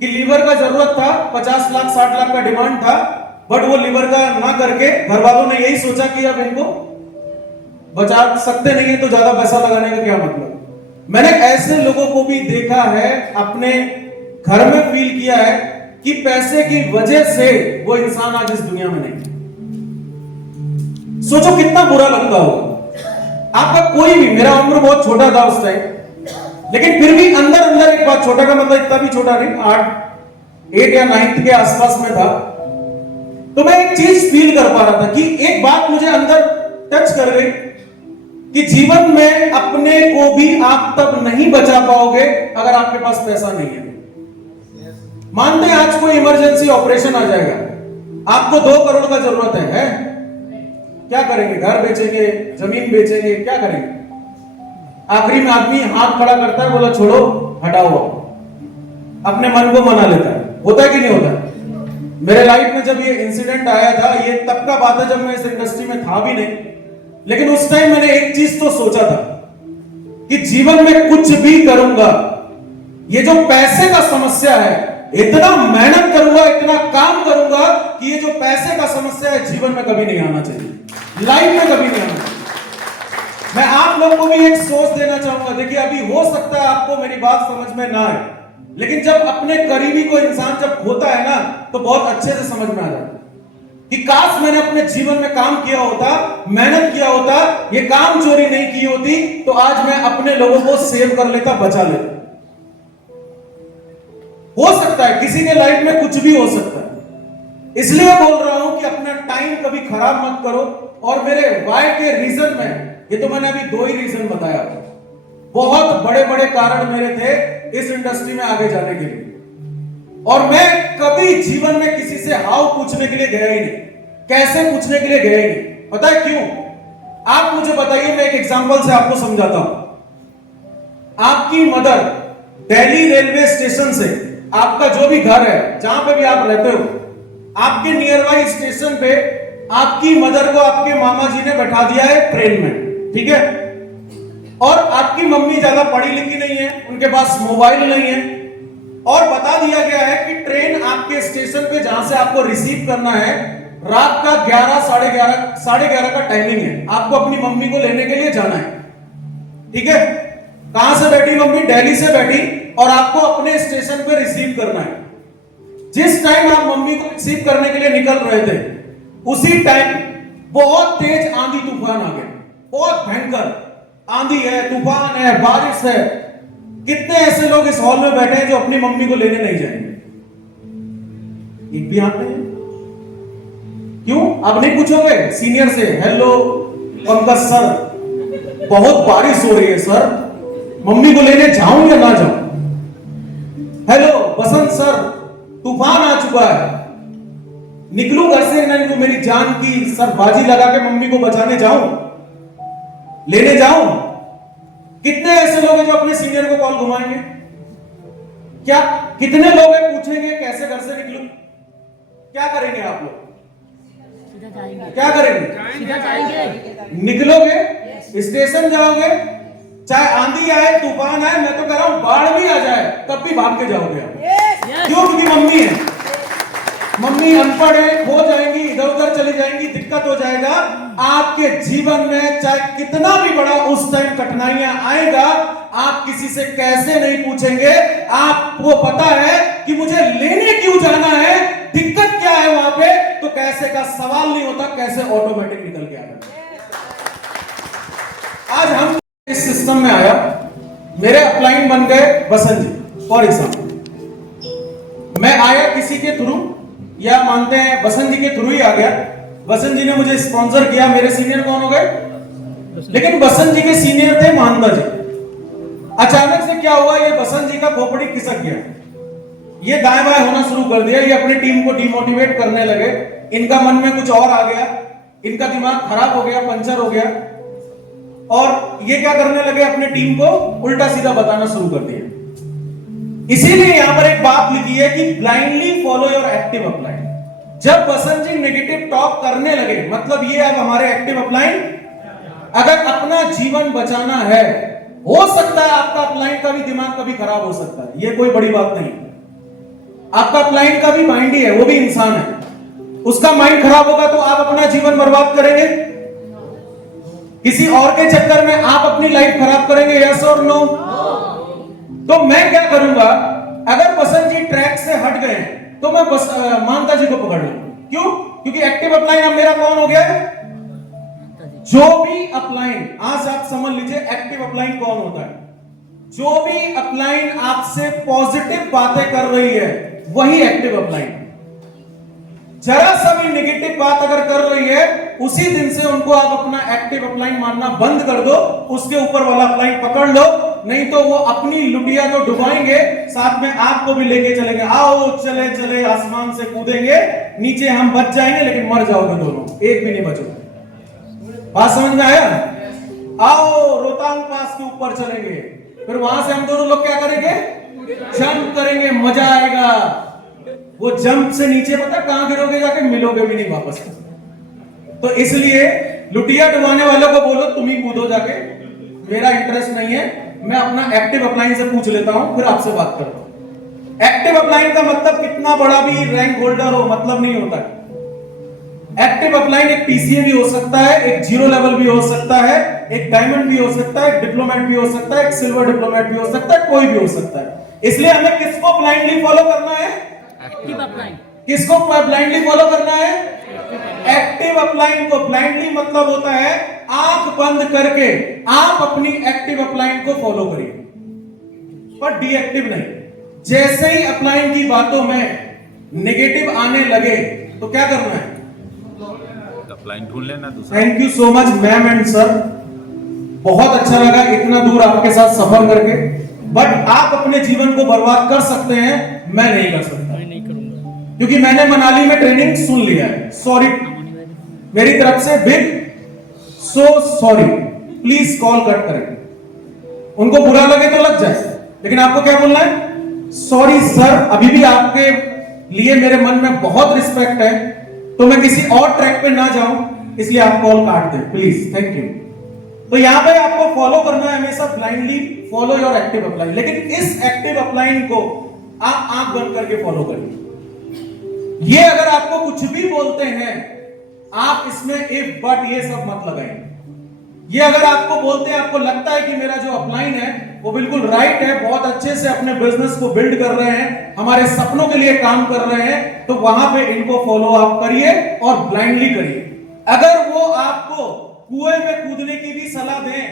कि लीवर का जरूरत था, 50 लाख 60 लाख का डिमांड था, बट वो लीवर का ना करके घर वालों ने यही सोचा कि अब इनको बचा सकते नहीं है तो ज्यादा पैसा लगाने का क्या मतलब। मैंने ऐसे लोगों को भी देखा है, अपने घर में फील किया है कि पैसे की वजह से वो इंसान आज इस दुनिया में नहीं। सोचो कितना बुरा लगता होगा। आपका कोई भी, मेरा उम्र बहुत छोटा था उस टाइम, लेकिन फिर भी अंदर अंदर एक बात, छोटा का मतलब इतना भी छोटा नहीं, 8 या 9 के आसपास में था, तो मैं एक चीज फील कर पा रहा था कि एक बात मुझे अंदर टच कर गई कि जीवन में अपने को भी आप तब नहीं बचा पाओगे अगर आपके पास पैसा नहीं है। मानते हैं आज कोई इमरजेंसी ऑपरेशन आ जाएगा, आपको 2 करोड़ का जरूरत है? क्या करेंगे? घर बेचेंगे, जमीन बेचेंगे, क्या करेंगे? आखिरी में आदमी हाथ खड़ा करता है, बोला छोड़ो हटाओ, अपने मन को मना लेता है। होता है कि नहीं होता है? मेरे लाइफ में जब ये इंसिडेंट आया था, ये तब का बात है जब मैं इस इंडस्ट्री में था भी नहीं, लेकिन उस टाइम मैंने एक चीज तो सोचा था कि जीवन में कुछ भी करूंगा, ये जो पैसे का समस्या है, इतना मेहनत करूंगा, इतना काम करूंगा कि ये जो पैसे का समस्या है जीवन में कभी नहीं आना चाहिए, लाइफ में कभी नहीं आना चाहिए। मैं आप लोगों को भी एक सोच देना चाहूंगा। देखिए, अभी हो सकता है आपको मेरी बात समझ में ना आए, लेकिन जब अपने करीबी को इंसान जब होता है ना, तो बहुत अच्छे से समझ में आ जाता है कि काश मैंने अपने जीवन में काम किया होता, मेहनत किया होता, ये काम चोरी नहीं की होती, तो आज मैं अपने लोगों को सेव कर लेता, बचा लेता। हो सकता है किसी के लाइफ में कुछ भी हो सकता है, इसलिए बोल रहा हूं कि अपना टाइम कभी खराब मत करो। और मेरे वाई के रीजन में, ये तो मैंने अभी 2 ही रीजन बताया, बहुत बड़े बड़े कारण मेरे थे इस इंडस्ट्री में आगे जाने के लिए। और मैं कभी जीवन में किसी से हाउ पूछने के लिए गया ही नहीं, कैसे पूछने के लिए गया ही नहीं। पता है क्यों? आप मुझे बताइए, मैं एक एग्जांपल से आपको समझाता हूं। आपकी मदर दिल्ली रेलवे स्टेशन से, आपका जो भी घर है, जहां पे भी आप रहते हो, आपके नियर बाई स्टेशन पे आपकी मदर को आपके मामा जी ने बैठा दिया है ट्रेन में, ठीक है? और आपकी मम्मी ज्यादा पढ़ी लिखी नहीं है, उनके पास मोबाइल नहीं है, और बता दिया गया है कि ट्रेन आपके स्टेशन पे जहां से आपको रिसीव करना है, रात का 11 साढ़े 11 का टाइमिंग है, आपको अपनी मम्मी को लेने के लिए जाना है, ठीक है? कहां से बैठी मम्मी? दिल्ली से बैठी, और आपको अपने स्टेशन पे रिसीव करना है। जिस टाइम आप मम्मी को रिसीव करने के लिए निकल रहे थे, उसी टाइम बहुत तेज आंधी तूफान आ गया, बहुत भयंकर आंधी है, तूफान है, बारिश है। कितने ऐसे लोग इस हॉल में बैठे हैं जो अपनी मम्मी को लेने नहीं जाएंगे? एक भी हाथ नहीं। क्यों? आप नहीं पूछोगे सीनियर से, हेलो पंकज सर, बहुत बारिश हो रही है सर, मम्मी को लेने जाऊं या ना जाऊं? हेलो बसंत सर, तूफान आ चुका है, निकलूं घर से नहीं तो मेरी जान की सर बाजी लगा के मम्मी को बचाने जाऊं, लेने जाऊं? कितने ऐसे लोग हैं जो अपने सीनियर को कॉल घुमाएंगे? क्या कितने लोग हैं पूछेंगे कैसे घर से निकलूं? क्या करेंगे आप लोग? सीधा जाएंगे। क्या करेंगे? सीधा जाएंगे। निकलोगे, स्टेशन जाओगे, चाहे आंधी आए, तूफान आए, मैं तो कह रहा हूं बाढ़ भी आ जाए तब भी भाग के जाओगे आप। क्यों? क्योंकि मम्मी है, मम्मी अनपढ़ है, खो जाएंगी, इधर उधर चली जाएंगी, दिक्कत हो जाएगा। आपके जीवन में चाहे कितना भी बड़ा उस टाइम कठिनाइयां आएगा, आप किसी से कैसे नहीं पूछेंगे। आपको पता है कि मुझे लेने क्यों जाना है, दिक्कत क्या है वहां पे, तो कैसे का सवाल नहीं होता, कैसे ऑटोमेटिक निकल के आता। आज हम इस सिस्टम में आया, मेरे अपलाइन बन गए बसंत जी फॉर एग्जाम्पल। मैं आया किसी के थ्रू, या मानते हैं बसंत जी के थ्रू ही आ गया, बसंत जी ने मुझे स्पॉन्सर किया। मेरे सीनियर कौन हो गए? लेकिन बसंत जी के सीनियर थे मानदा जी। अचानक से क्या हुआ, ये बसंत जी का खोपड़ी खिसक गया, ये दाएं बाएं होना शुरू कर दिया, ये अपनी टीम को डिमोटिवेट करने लगे, इनका मन में कुछ और आ गया, इनका दिमाग खराब हो गया, पंचर हो गया, और ये क्या करने लगे, अपने टीम को उल्टा सीधा बताना शुरू कर दिया। इसीलिए यहां पर एक बात लिखी है कि blindly follow your active upline. जब बसंत जी नेगेटिव टॉक करने लगे, मतलब ये अब हमारे एक्टिव अपलाइन, अगर अपना जीवन बचाना है, हो सकता है आपका अपलाइन का भी दिमाग कभी खराब हो सकता है, ये कोई बड़ी बात नहीं। आपका अपलाइन का भी माइंड ही है, वो भी इंसान है, उसका माइंड खराब होगा तो आप अपना जीवन बर्बाद करेंगे, किसी और के चक्कर में आप अपनी लाइफ खराब करेंगे, यस और नो? तो मैं क्या करूंगा, अगर बसंत जी ट्रैक से हट गए तो मैं बस मानता जी को पकड़ लूंगा। क्यों? क्योंकि एक्टिव अपलाइन अब मेरा कौन हो गया है? जो भी अपलाइन, आज आप समझ लीजिए एक्टिव अपलाइन कौन होता है। जो भी अपलाइन आपसे पॉजिटिव बातें कर रही है, वही एक्टिव अपलाइन। जरा सा भी नेगेटिव बात अगर कर रही है, उसी दिन से उनको आप अपना एक्टिव अपलाइन मानना बंद कर दो, उसके ऊपर वाला अपलाइन पकड़ लो, नहीं तो वो अपनी लुटिया तो डुबाएंगे, साथ में आपको भी लेके चलेंगे। आओ चले चले आसमान से कूदेंगे, नीचे हम बच जाएंगे लेकिन मर जाओगे दोनों, एक भी नहीं बचोगे। बात समझ में आया? आओ रोहतांग पास के ऊपर चलेंगे, फिर वहां से हम दोनों लोग क्या करेंगे, जंप करेंगे, मजा आएगा। वो जंप से नीचे पता कहां गिरोगे, जाके मिलोगे भी नहीं वापस। तो इसलिए लुटिया डुबाने वालों को बोलो तुम ही कूदो जाके, मेरा इंटरेस्ट नहीं है, मैं अपना एक्टिव अपलाइन से पूछ लेता हूं, फिर आपसे बात करता हूं। एक्टिव अपलाइन का मतलब कितना बड़ा भी रैंक होल्डर हो, मतलब नहीं होता। एक्टिव अपलाइन एक पीसीए भी हो सकता है, एक जीरो लेवल भी हो सकता है, एक डायमंड भी हो सकता है, एक डिप्लोमेट भी हो सकता है, एक सिल्वर डिप्लोमेट भी हो सकता है, कोई भी हो सकता है। इसलिए हमें किसको ब्लाइंडली फॉलो करना है? Active upline. किसको ब्लाइंडली फॉलो करना है? एक्टिव अपलाइन को। ब्लाइंडली मतलब होता है आंख बंद करके आप अपनी एक्टिव अपलाइन को फॉलो करिए, पर डीएक्टिव नहीं। जैसे ही अपलाइन की बातों में नेगेटिव आने लगे तो क्या करना है? अपलाइन ढूंढ लेना दूसरा। Thank you so much ma'am and sir, बहुत अच्छा लगा इतना दूर आपके साथ सफर करके। बट आप अपने जीवन को बर्बाद कर सकते हैं, मैं नहीं कर सकता, मैं नहीं करूंगा। क्योंकि मैंने मनाली में ट्रेनिंग सुन लिया है। सॉरी, मेरी तरफ से big so sorry. Please call cut करें। उनको बुरा लगे तो लग जाए, लेकिन आपको क्या बोलना है? सॉरी सर, अभी भी आपके लिए मेरे मन में बहुत रिस्पेक्ट है, तो मैं किसी और ट्रैक पे ना जाऊं, इसलिए आप कॉल काट दें प्लीज, थैंक यू। तो यहां पे आपको फॉलो करना है हमेशा blindly follow your active upline, लेकिन इस एक्टिव अपलाइन को आप आंख बंद करके फॉलो करिए। ये अगर आपको कुछ भी बोलते हैं, आप इसमें इफ बट ये सब मत लगाइए। ये अगर आपको बोलते हैं, आपको लगता है कि मेरा जो अपलाइन है वो बिल्कुल राइट है, बहुत अच्छे से अपने बिजनेस को बिल्ड कर रहे हैं, हमारे सपनों के लिए काम कर रहे हैं, तो वहां पे इनको फॉलो आप करिए और ब्लाइंडली करिए। अगर वो आपको कुएं में कूदने की भी सलाह दें,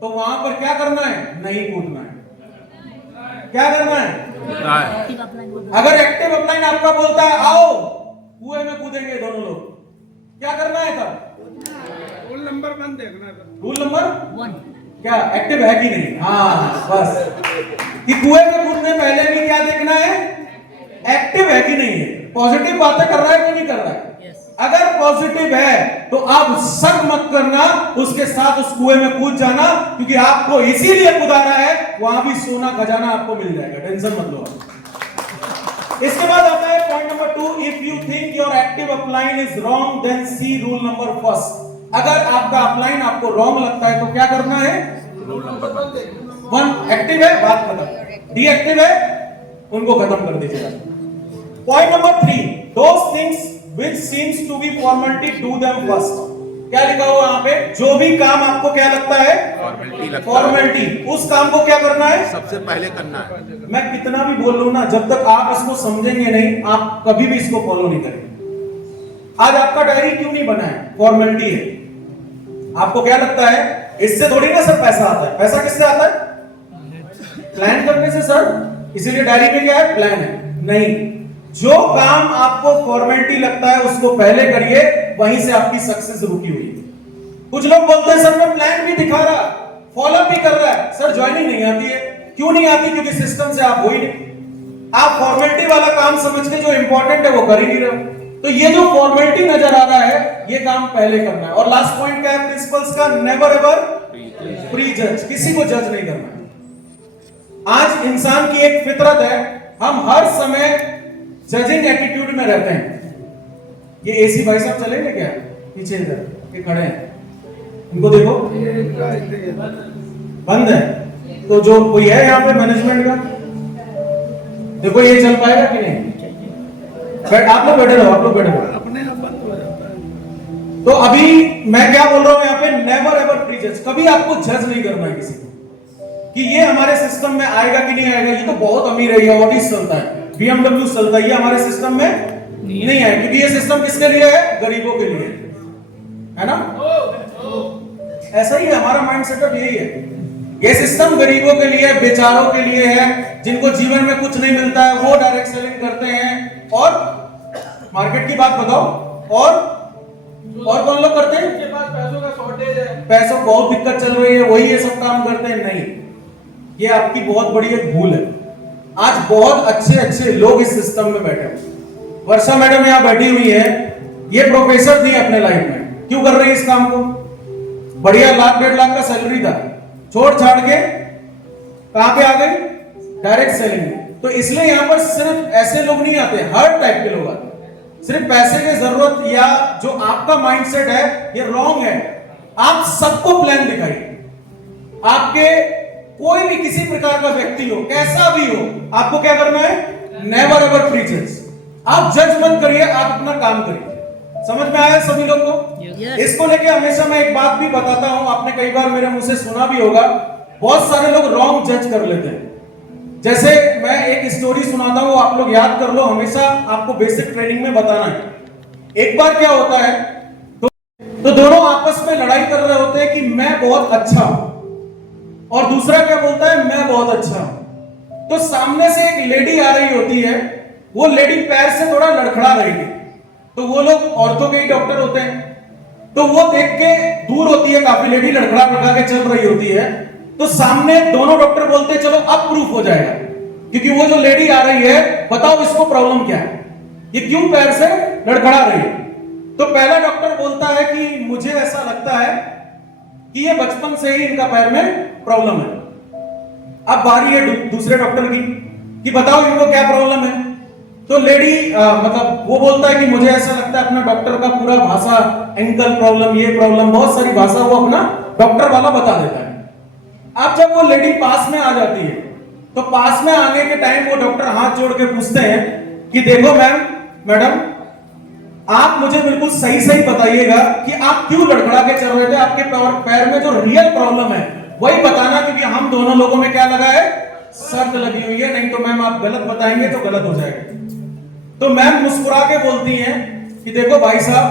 तो वहां पर क्या करना है? नहीं कूदना है। क्या करना है? एक्टिव अपलाइन बोल दो। अगर एक्टिव अपलाइन आपका बोलता है आओ कुएं में कूदेंगे दोनों लोग, क्या करना है तब? रूल नंबर 1 देखना है। रूल नंबर 1 क्या एक्टिव है कि नहीं? हाँ बस, कि कुएं में कूदने पहले भी क्या देखना है? एक्टिव है कि नहीं है, पॉजिटिव बातें कर रहा है कि नहीं कर रहा है। अगर पॉजिटिव है तो आप शक मत करना, उसके साथ उस कुएं में कूद जाना, क्योंकि आपको इसीलिए कूदा रहा है, वहां भी सोना खजाना आपको मिल जाएगा, टेंशन मत लो। इसके बाद आता है point number 2, if you think your active upline is wrong then see rule number 1। अगर आपका अपलाइन आपको रॉन्ग लगता है तो क्या करना है? रूल नंबर 1 एक्टिव है, बात खत्म। डीएक्टिव है, उनको खत्म कर दीजिएगा। Point number 3, those things which seems to be formality do them first. क्या लिखा हुआ यहाँ पे? जो भी काम आपको क्या लगता है? फॉर्मेलिटी लगता है, फॉर्मेलिटी, उस काम को क्या करना है? सबसे पहले करना है। मैं कितना भी बोल लूं ना, जब तक आप इसको समझेंगे नहीं, आप कभी भी इसको फॉलो नहीं करेंगे। आज आपका डायरी क्यों नहीं बना है? फॉर्मेलिटी है। आपको क्या लगता है इससे थोड़ी ना सर पैसा आता है? पैसा किससे आता है? प्लान करने से सर, इसीलिए डायरी में क्या है? प्लान है। नहीं, जो काम आपको फॉर्मेलिटी लगता है उसको पहले करिए, वहीं से आपकी सक्सेस रुकी हुई है। कुछ लोग बोलते हैं सर मैं प्लान भी दिखा रहा, फॉलो भी कर रहा है, सर ज्वाइनिंग नहीं आती है। क्यों नहीं आती? क्योंकि सिस्टम से आप हो ही नहीं। आप फॉर्मेलिटी वाला काम समझ के जो इंपॉर्टेंट है वो कर ही नहीं रहे। तो ये जो फॉर्मेलिटी नजर आ रहा है, ये काम पहले करना है। और लास्ट पॉइंट क्या है प्रिंसिपल्स का? नेवर एवर प्री जज, किसी को जज नहीं करना है। आज इंसान की एक फितरत है, हम हर समय जजिंग एटीट्यूड में रहते हैं। ये एसी भाई साहब चलेंगे क्या? पीछे इधर ये खड़े हैं, इनको देखो बंद है। तो जो कोई है यहाँ पे मैनेजमेंट का, देखो ये चल पाएगा कि नहीं? आप लोग बैठे रहो, आप लोग बैठे रहो। अपने आप बंद हो जाता है। तो अभी मैं क्या बोल रहा हूं यहाँ पे? नेवर एवर प्रीजज, कभी आपको जज नहीं करना है किसी को कि ये हमारे सिस्टम में आएगा कि नहीं आएगा। ये तो बहुत अमीर है, ये ऑडिट चलता है, BMW चलता है, ये हमारे सिस्टम में नहीं है, क्योंकि ये सिस्टम किसके लिए है? गरीबों के लिए है ना। ऐसा ही है, हमारा माइंड सेटअप यही है। ये सिस्टम गरीबों के लिए, बेचारों के लिए है, जिनको जीवन में कुछ नहीं मिलता है, वो डायरेक्ट सेलिंग करते हैं। और मार्केट की बात बताओ, और कौन लोग करते हैं? इनके पास पैसों का शॉर्टेज है, पैसों बहुत दिक्कत चल रही है, वही ये सब काम करते हैं। नहीं, ये आपकी बहुत बड़ी एक भूल है। आज बहुत अच्छे अच्छे लोग इस सिस्टम में बैठे हैं। वर्षा मैडम यहाँ बैठी हुई है, ये प्रोफेसर थी अपने लाइफ में, क्यों कर रही है इस काम को? बढ़िया 1 लाख 1.5 लाख का सैलरी था, छोड़ छाड़ के कहां पे आ गई? Direct selling. तो इसलिए यहां पर सिर्फ ऐसे लोग नहीं आते, हर टाइप के लोग आते हैं। सिर्फ पैसे की जरूरत या जो आपका माइंडसेट है ये रॉन्ग है। आप सबको प्लान दिखाइए। आपके कोई भी किसी प्रकार का व्यक्ति हो, कैसा भी हो, आपको क्या करना है? Never ever prejudge. आप जज मत करिए, आप अपना काम करिए। समझ में आया सभी लोग को? Yes. इसको लेके हमेशा मैं एक बात भी बताता हूं, आपने कई बार मेरे मुंह से सुना भी होगा, बहुत सारे लोग रॉन्ग जज कर लेते हैं। जैसे मैं एक स्टोरी सुनाता हूं, आप लोग याद कर लो, हमेशा आपको बेसिक ट्रेनिंग में बताना है। एक बार क्या होता है, तो दोनों आपस में लड़ाई कर रहे होते हैं कि मैं बहुत अच्छा हूं, और दूसरा क्या बोलता है, मैं बहुत अच्छा हूं। तो सामने से एक लेडी आ रही होती है, वो लेडी पैर से थोड़ा लड़खड़ा रही है, तो वो लोग औरतों के ही डॉक्टर होते हैं, तो वो देख के दूर होती है काफी, लेडी लड़खड़ा लगा के चल रही होती है, तो सामने दोनों डॉक्टर बोलते हैं चलो अब प्रूफ हो जाएगा, क्योंकि वो जो लेडी आ रही है, बताओ इसको प्रॉब्लम क्या है, ये क्यों पैर से लड़खड़ा रही है। तो पहला डॉक्टर बोलता है कि मुझे ऐसा लगता है कि ये बचपन से ही इनका पैर में प्रॉब्लम है। अब बारी है दूसरे डॉक्टर की कि बताओ इनको क्या प्रॉब्लम है। तो लेडी मतलब वो बोलता है कि मुझे ऐसा लगता है, अपना डॉक्टर का पूरा भाषा, एंकल प्रॉब्लम, ये प्रॉब्लम, बहुत सारी भाषा वो अपना डॉक्टर वाला बता देता है। अब जब वो लेडी पास में आ जाती है, तो पास में आने के टाइम वो डॉक्टर हाथ जोड़ के पूछते हैं कि देखो मैडम, आप मुझे बिल्कुल सही सही बताइएगा कि आप क्यों लड़खड़ा के चल रहे थे, आपके पैर में जो रियल प्रॉब्लम है वही बताना, क्योंकि हम दोनों लोगों में क्या लगा है, शर्त लगी हुई है, नहीं तो मैम आप गलत बताएंगे तो गलत हो जाएगा। तो मैम मुस्कुरा के बोलती हैं कि देखो भाई साहब,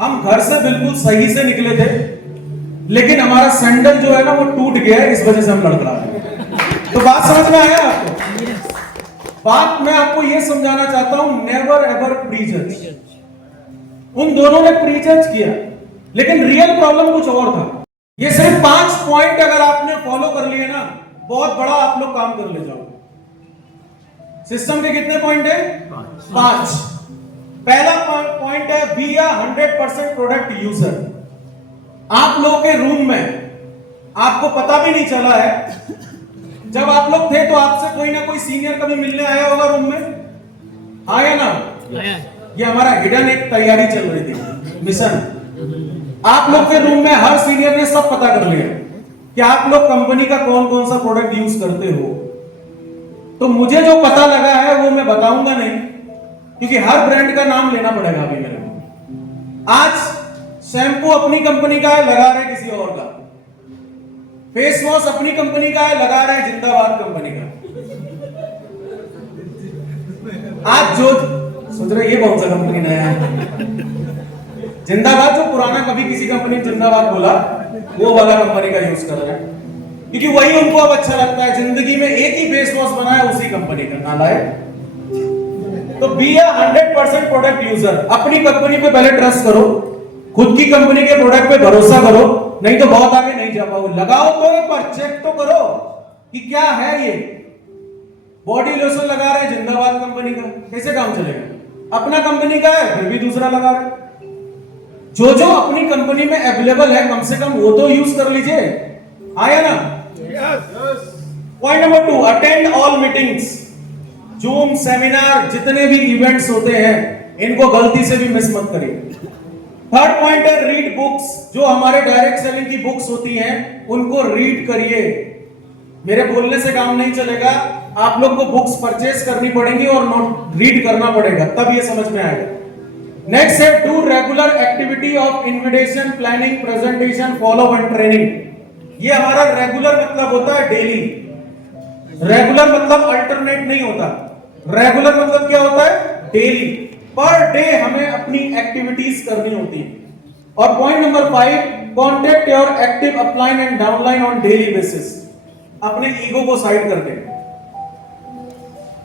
हम घर से बिल्कुल सही से निकले थे, लेकिन हमारा सैंडल जो है ना वो टूट गया है, इस वजह से हम लड़खड़ा रहे हैं। तो बात समझ में आया आपको? बात मैं आपको ये समझाना चाहता हूं, नेवर एवर प्रीजज। उन दोनों ने प्रीजज किया, लेकिन रियल प्रॉब्लम कुछ और था। ये सिर्फ 5 पॉइंट अगर आपने फॉलो कर लिए ना, बहुत बड़ा आप लोग काम कर ले जाओ। सिस्टम के कितने पॉइंट है? 5। पहला पॉइंट है बी अ 100% प्रोडक्ट यूजर। आप लोगों के रूम में आपको पता भी नहीं चला है, जब आप लोग थे तो आपसे कोई ना कोई सीनियर कभी मिलने आया होगा रूम में, आया ना? ये हमारा हिडन एक तैयारी चल रही थी, मिशन। आप लोग के रूम में हर सीनियर ने सब पता कर लिया कि आप लोग कंपनी का कौन कौन सा प्रोडक्ट यूज करते हो। तो मुझे जो पता लगा है वो मैं बताऊंगा नहीं, क्योंकि हर ब्रांड का नाम लेना पड़ेगा अभी मेरे को। आज शैम्पू अपनी कंपनी का है, लगा रहे किसी और का। फेस वॉश अपनी कंपनी का है, लगा रहे जिंदाबाद कंपनी का। आज जो सोच रहे ये कौन सा कंपनी नया है, जिंदाबाद जो पुराना कभी किसी कंपनी ने जिंदाबाद बोला वो वाला कंपनी का यूज कर रहे हैं, क्योंकि वही उनको अब अच्छा लगता है। जिंदगी में एक ही फेस वॉश बना है उसी कंपनी का, नालायक। तो बी अ 100% प्रोडक्ट यूजर। अपनी कंपनी पे पहले ट्रस्ट करो, खुद की कंपनी के प्रोडक्ट पे भरोसा करो, नहीं तो बहुत आगे नहीं जा पाओगे। लगाओ तो एक बार चेक तो करो कि क्या है ये। बॉडी लोशन लगा रहे जिंदाबाद कंपनी का, कैसे काम चलेगा? अपना कंपनी का है फिर भी दूसरा लगा रहे। जो जो अपनी कंपनी में अवेलेबल है कम से कम वो तो यूज कर लीजिए, आया ना? Point number 2, attend all meetings. Zoom, seminar, जितने भी इवेंट्स होते हैं इनको गलती से भी मिस मत करिए। थर्ड पॉइंट है रीड बुक्स। जो हमारे डायरेक्ट सेलिंग की बुक्स होती हैं उनको रीड करिए। मेरे बोलने से काम नहीं चलेगा, आप लोग को बुक्स परचेज करनी पड़ेंगी और नोट रीड करना पड़ेगा, तब ये समझ में आएगा। नेक्स्ट है do regular activity of invitation, planning, presentation, follow up and training. ये हमारा रेगुलर मतलब होता है डेली। रेगुलर मतलब अल्टरनेट नहीं होता, रेगुलर मतलब क्या होता है? डेली, पर डे हमें अपनी एक्टिविटीज करनी होती है। और point number 5, contact your active upline and downline on daily basis. अपने ईगो को साइड करके,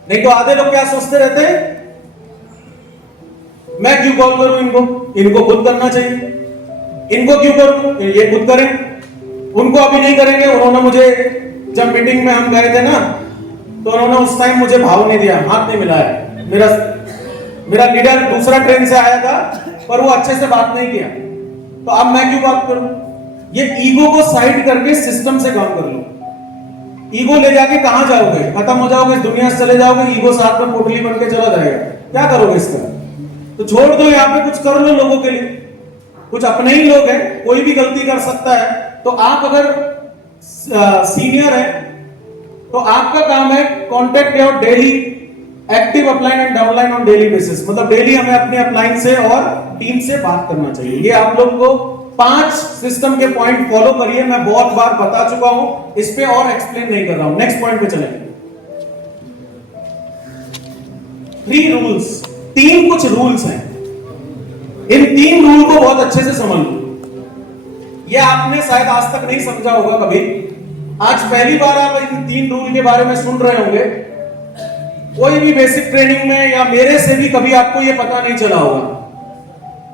नहीं तो आधे लोग क्या सोचते रहते हैं, मैं क्यों कॉल करूं इनको खुद करना चाहिए, इनको क्यों करूं, ये खुद करें। उनको अभी नहीं करेंगे। उन्होंने मुझे जब मीटिंग में हम गए थे ना, तो उन्होंने उस टाइम मुझे भाव नहीं दिया, हाथ नहीं मिलाया। मेरा लीडर दूसरा ट्रेन से आया था, पर वो अच्छे से बात नहीं किया, तो अब मैं क्यों बात करूं? ये ईगो को साइड करके सिस्टम से काम कर लो। ईगो ले जाके कहां जाओगे? खत्म हो जाओगे, दुनिया से चले जाओगे, ईगो साथ में पोटली बन के चला जाएगा। क्या करोगे इसका? तो छोड़ दो, यहाँ पे कुछ कर लो लोगों के लिए। कुछ अपने ही लोग हैं, कोई भी गलती कर सकता है। तो आप अगर सीनियर है तो आपका काम है contact your daily active upline and downline on daily basis. मतलब डेली हमें अपने अपलाइन से और टीम से बात करना चाहिए। ये आप लोग को 5 सिस्टम के पॉइंट फॉलो करिए। मैं बहुत बार बता चुका हूं, इस पे और एक्सप्लेन नहीं कर रहा हूं। नेक्स्ट पॉइंट पे चलेंगे। 3 रूल्स, 3 कुछ रूल्स हैं। इन 3 रूल को बहुत अच्छे से समझ लो। ये आपने शायद आज तक नहीं समझा होगा कभी, आज पहली बार आप इन 3 रूल के बारे में सुन रहे होंगे। कोई भी बेसिक ट्रेनिंग में या मेरे से भी कभी आपको ये पता नहीं चला होगा।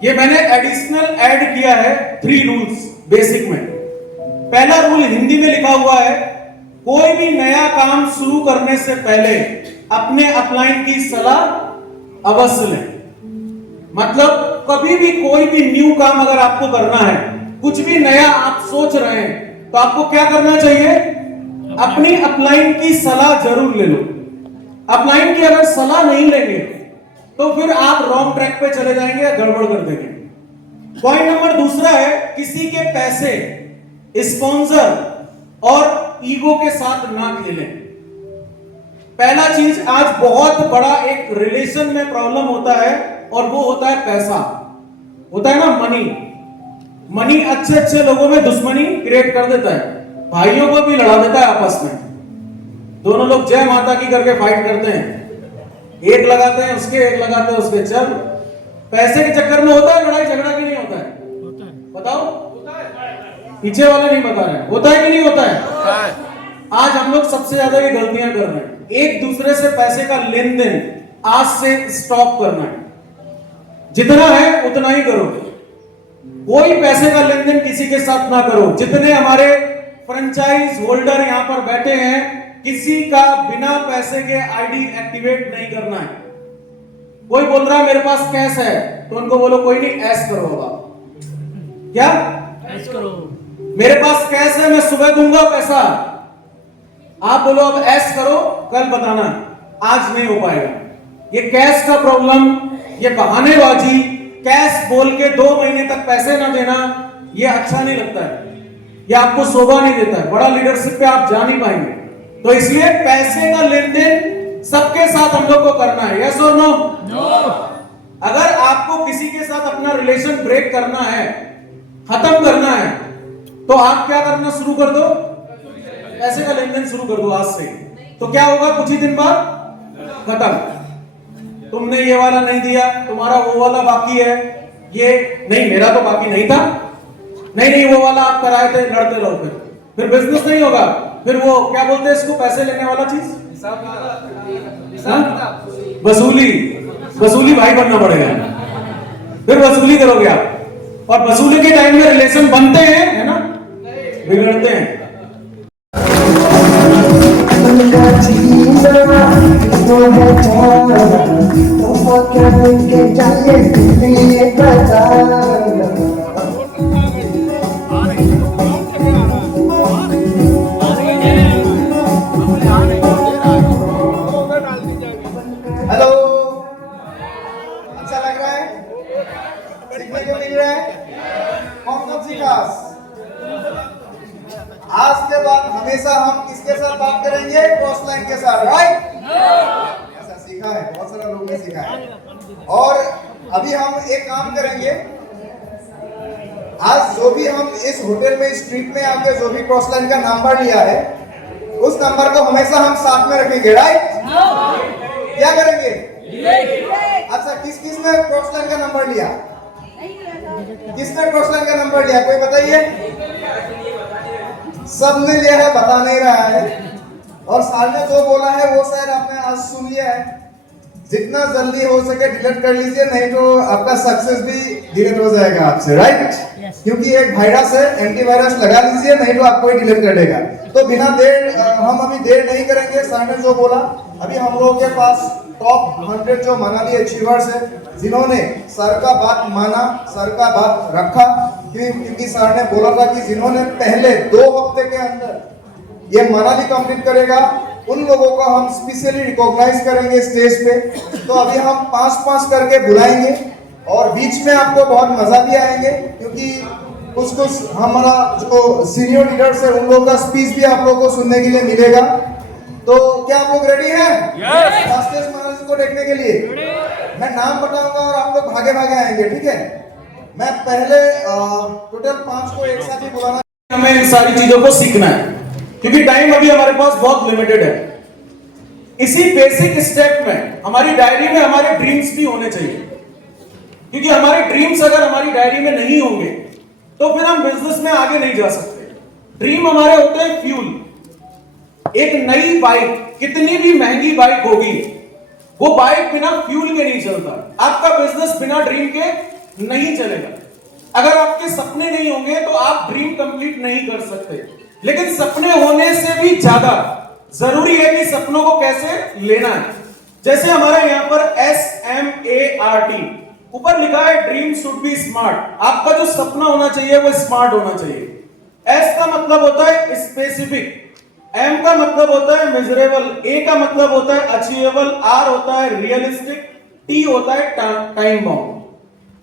ये मैंने एडिशनल ऐड किया है 3 रूल्स बेसिक में। पहला रूल हिंदी में लिखा हुआ है, कोई भी नया काम शुरू करने से पहले अपने अपलाइन की सलाह अवश्य लें। मतलब कभी भी कोई भी न्यू काम अगर आपको करना है, कुछ भी नया आप सोच रहे हैं, तो आपको क्या करना चाहिए? अपनी अपलाइन की सलाह जरूर ले लो। अपलाइन की अगर सलाह नहीं लेंगे तो फिर आप रॉन्ग ट्रैक पे चले जाएंगे या गड़बड़ कर देंगे। पॉइंट नंबर दूसरा है, किसी के पैसे, स्पॉन्सर और ईगो के साथ ना खेलें। पहला चीज, आज बहुत बड़ा एक रिलेशन में प्रॉब्लम होता है और वो होता है पैसा, होता है ना मनी। मनी अच्छे अच्छे लोगों में दुश्मनी क्रिएट कर देता है, भाइयों को भी लड़ा देता है आपस में। दोनों लोग जय माता की करके फाइट करते हैं, एक लगाते हैं उसके, एक लगाते हैं उसके। चल, पैसे के चक्कर में होता है लड़ाई झगड़ा कि नहीं होता है? बताओ, पीछे वाले नहीं बता रहे, होता है कि नहीं होता है? आज हम लोग सबसे ज्यादा ये गलतियां कर रहे हैं। एक दूसरे से पैसे का लेन देन आज से स्टॉप करना है। जितना है उतना ही करो, कोई पैसे का लेन देन किसी के साथ ना करो। जितने हमारे फ्रेंचाइज होल्डर यहां पर बैठे हैं, किसी का बिना पैसे के आईडी एक्टिवेट नहीं करना है। कोई बोल रहा है मेरे पास कैश है, तो उनको बोलो कोई नहीं, ऐश करो। बाबा क्या ऐश करो, मेरे पास कैश है, मैं सुबह दूंगा पैसा। आप बोलो अब ऐश करो, कल बताना, आज नहीं हो पाएगा। ये कैश का प्रॉब्लम, ये बहानेबाजी, कैश बोल के 2 महीने तक पैसे ना देना, ये अच्छा नहीं लगता है, ये आपको शोभा नहीं देता है। बड़ा लीडरशिप पे आप जा नहीं पाएंगे। तो इसलिए पैसे का लेन देन सबके साथ हम लोग को करना है। यस और नो? अगर आपको किसी के साथ अपना रिलेशन ब्रेक करना है, खत्म करना है, तो आप क्या करना शुरू कर दो? पैसे का लेन देन शुरू कर दो आज से। तो क्या होगा? कुछ ही दिन बाद खत्म। तुमने ये वाला नहीं दिया, तुम्हारा वो वाला बाकी है, ये नहीं, मेरा तो बाकी नहीं था, नहीं वो वाला आप कराए थे, लड़ते रहो। फिर बिजनेस नहीं होगा। फिर वो क्या बोलते हैं इसको, पैसे लेने वाला चीज, वसूली भाई बनना पड़ेगा। फिर वसूली करोगे आप, और वसूली के टाइम में रिलेशन बनते हैं, है ना, बिगड़ते हैं। हेलो, अच्छा लग रहा है? सीखने को मिल रहा है? कौन सीखा? आज के बाद हमेशा हम किसके साथ बात करेंगे? क्रॉस लाइन के साथ, राइट? ऐसा सीखा है, बहुत सारा लोग ने सीखा है। और अभी हम एक काम करेंगे, आज जो भी हम इस होटल में, स्ट्रीट में आके जो भी क्रॉस लाइन का नंबर लिया है, उस नंबर को हमेशा हम साथ में रखेंगे, राइट? क्या करेंगे? अच्छा, किस किस ने क्रॉस लाइन का नंबर लिया? किसने क्रॉस लाइन का नंबर लिया, कोई बताइए? सबने लिया है, बता नहीं रहा है। और सर ने जो बोला है वो शायद आपने आज सुन लिया है। जितना जल्दी हो सके डिलीट कर लीजिए, नहीं तो आपका सक्सेस भी डिलीट हो जाएगा आपसे, राइट? क्योंकि एक वायरस है, एंटीवायरस लगा लीजिए, नहीं तो आपको ही डिलीट कर देगा। तो बिना देर, हम अभी देर नहीं करेंगे। सर ने जो बोला, अभी हम लोगों के पास टॉप 100 जो मनाली अचीवर्स है, जिन्होंने सर का बात माना, सर का बात रखा, क्योंकि सर ने बोला था कि जिन्होंने पहले 2 हफ्ते के अंदर ये मनाली कंप्लीट करेगा, उन लोगों को हम स्पेशली रिकॉग्नाइज करेंगे स्टेज पे। तो अभी हम 5-5 करके बुलाएंगे और बीच में आपको बहुत मजा भी आएंगे, क्योंकि कुछ हमारा जो सीनियर लीडर्स है उन लोगों का स्पीच भी आप लोगों को सुनने के लिए मिलेगा। तो क्या आप लोग रेडी हैं? फास्टेस्ट मनाली को देखने के लिए? मैं नाम बताऊंगा और आप लोग भागे भागे आएंगे, ठीक है? मैं पहले टोटल 5 को एक साथ ही बुलाना। हमें इन सारी चीजों को सीखना है, क्योंकि टाइम अभी हमारे पास बहुत लिमिटेड है। इसी बेसिक स्टेप में हमारी डायरी में हमारे ड्रीम्स भी होने चाहिए, क्योंकि हमारे ड्रीम्स अगर हमारी डायरी में नहीं होंगे तो फिर हम बिजनेस में आगे नहीं जा सकते। ड्रीम हमारे होते हैं फ्यूल। एक नई बाइक, कितनी भी महंगी बाइक होगी, वो बाइक बिना फ्यूल के नहीं चलता। आपका बिजनेस बिना ड्रीम के नहीं चलेगा। अगर आपके सपने नहीं होंगे तो आप ड्रीम कंप्लीट नहीं कर सकते। लेकिन सपने होने से भी ज्यादा जरूरी है कि सपनों को कैसे लेना है। जैसे हमारे यहां पर SMART ऊपर लिखा है, ड्रीम शुड बी स्मार्ट। आपका जो सपना होना चाहिए वो स्मार्ट होना चाहिए। S का मतलब होता है स्पेसिफिक, M का मतलब होता है मेजरेबल, A का मतलब होता है अचीवेबल, R होता है रियलिस्टिक, T होता है टाइम बाउंड।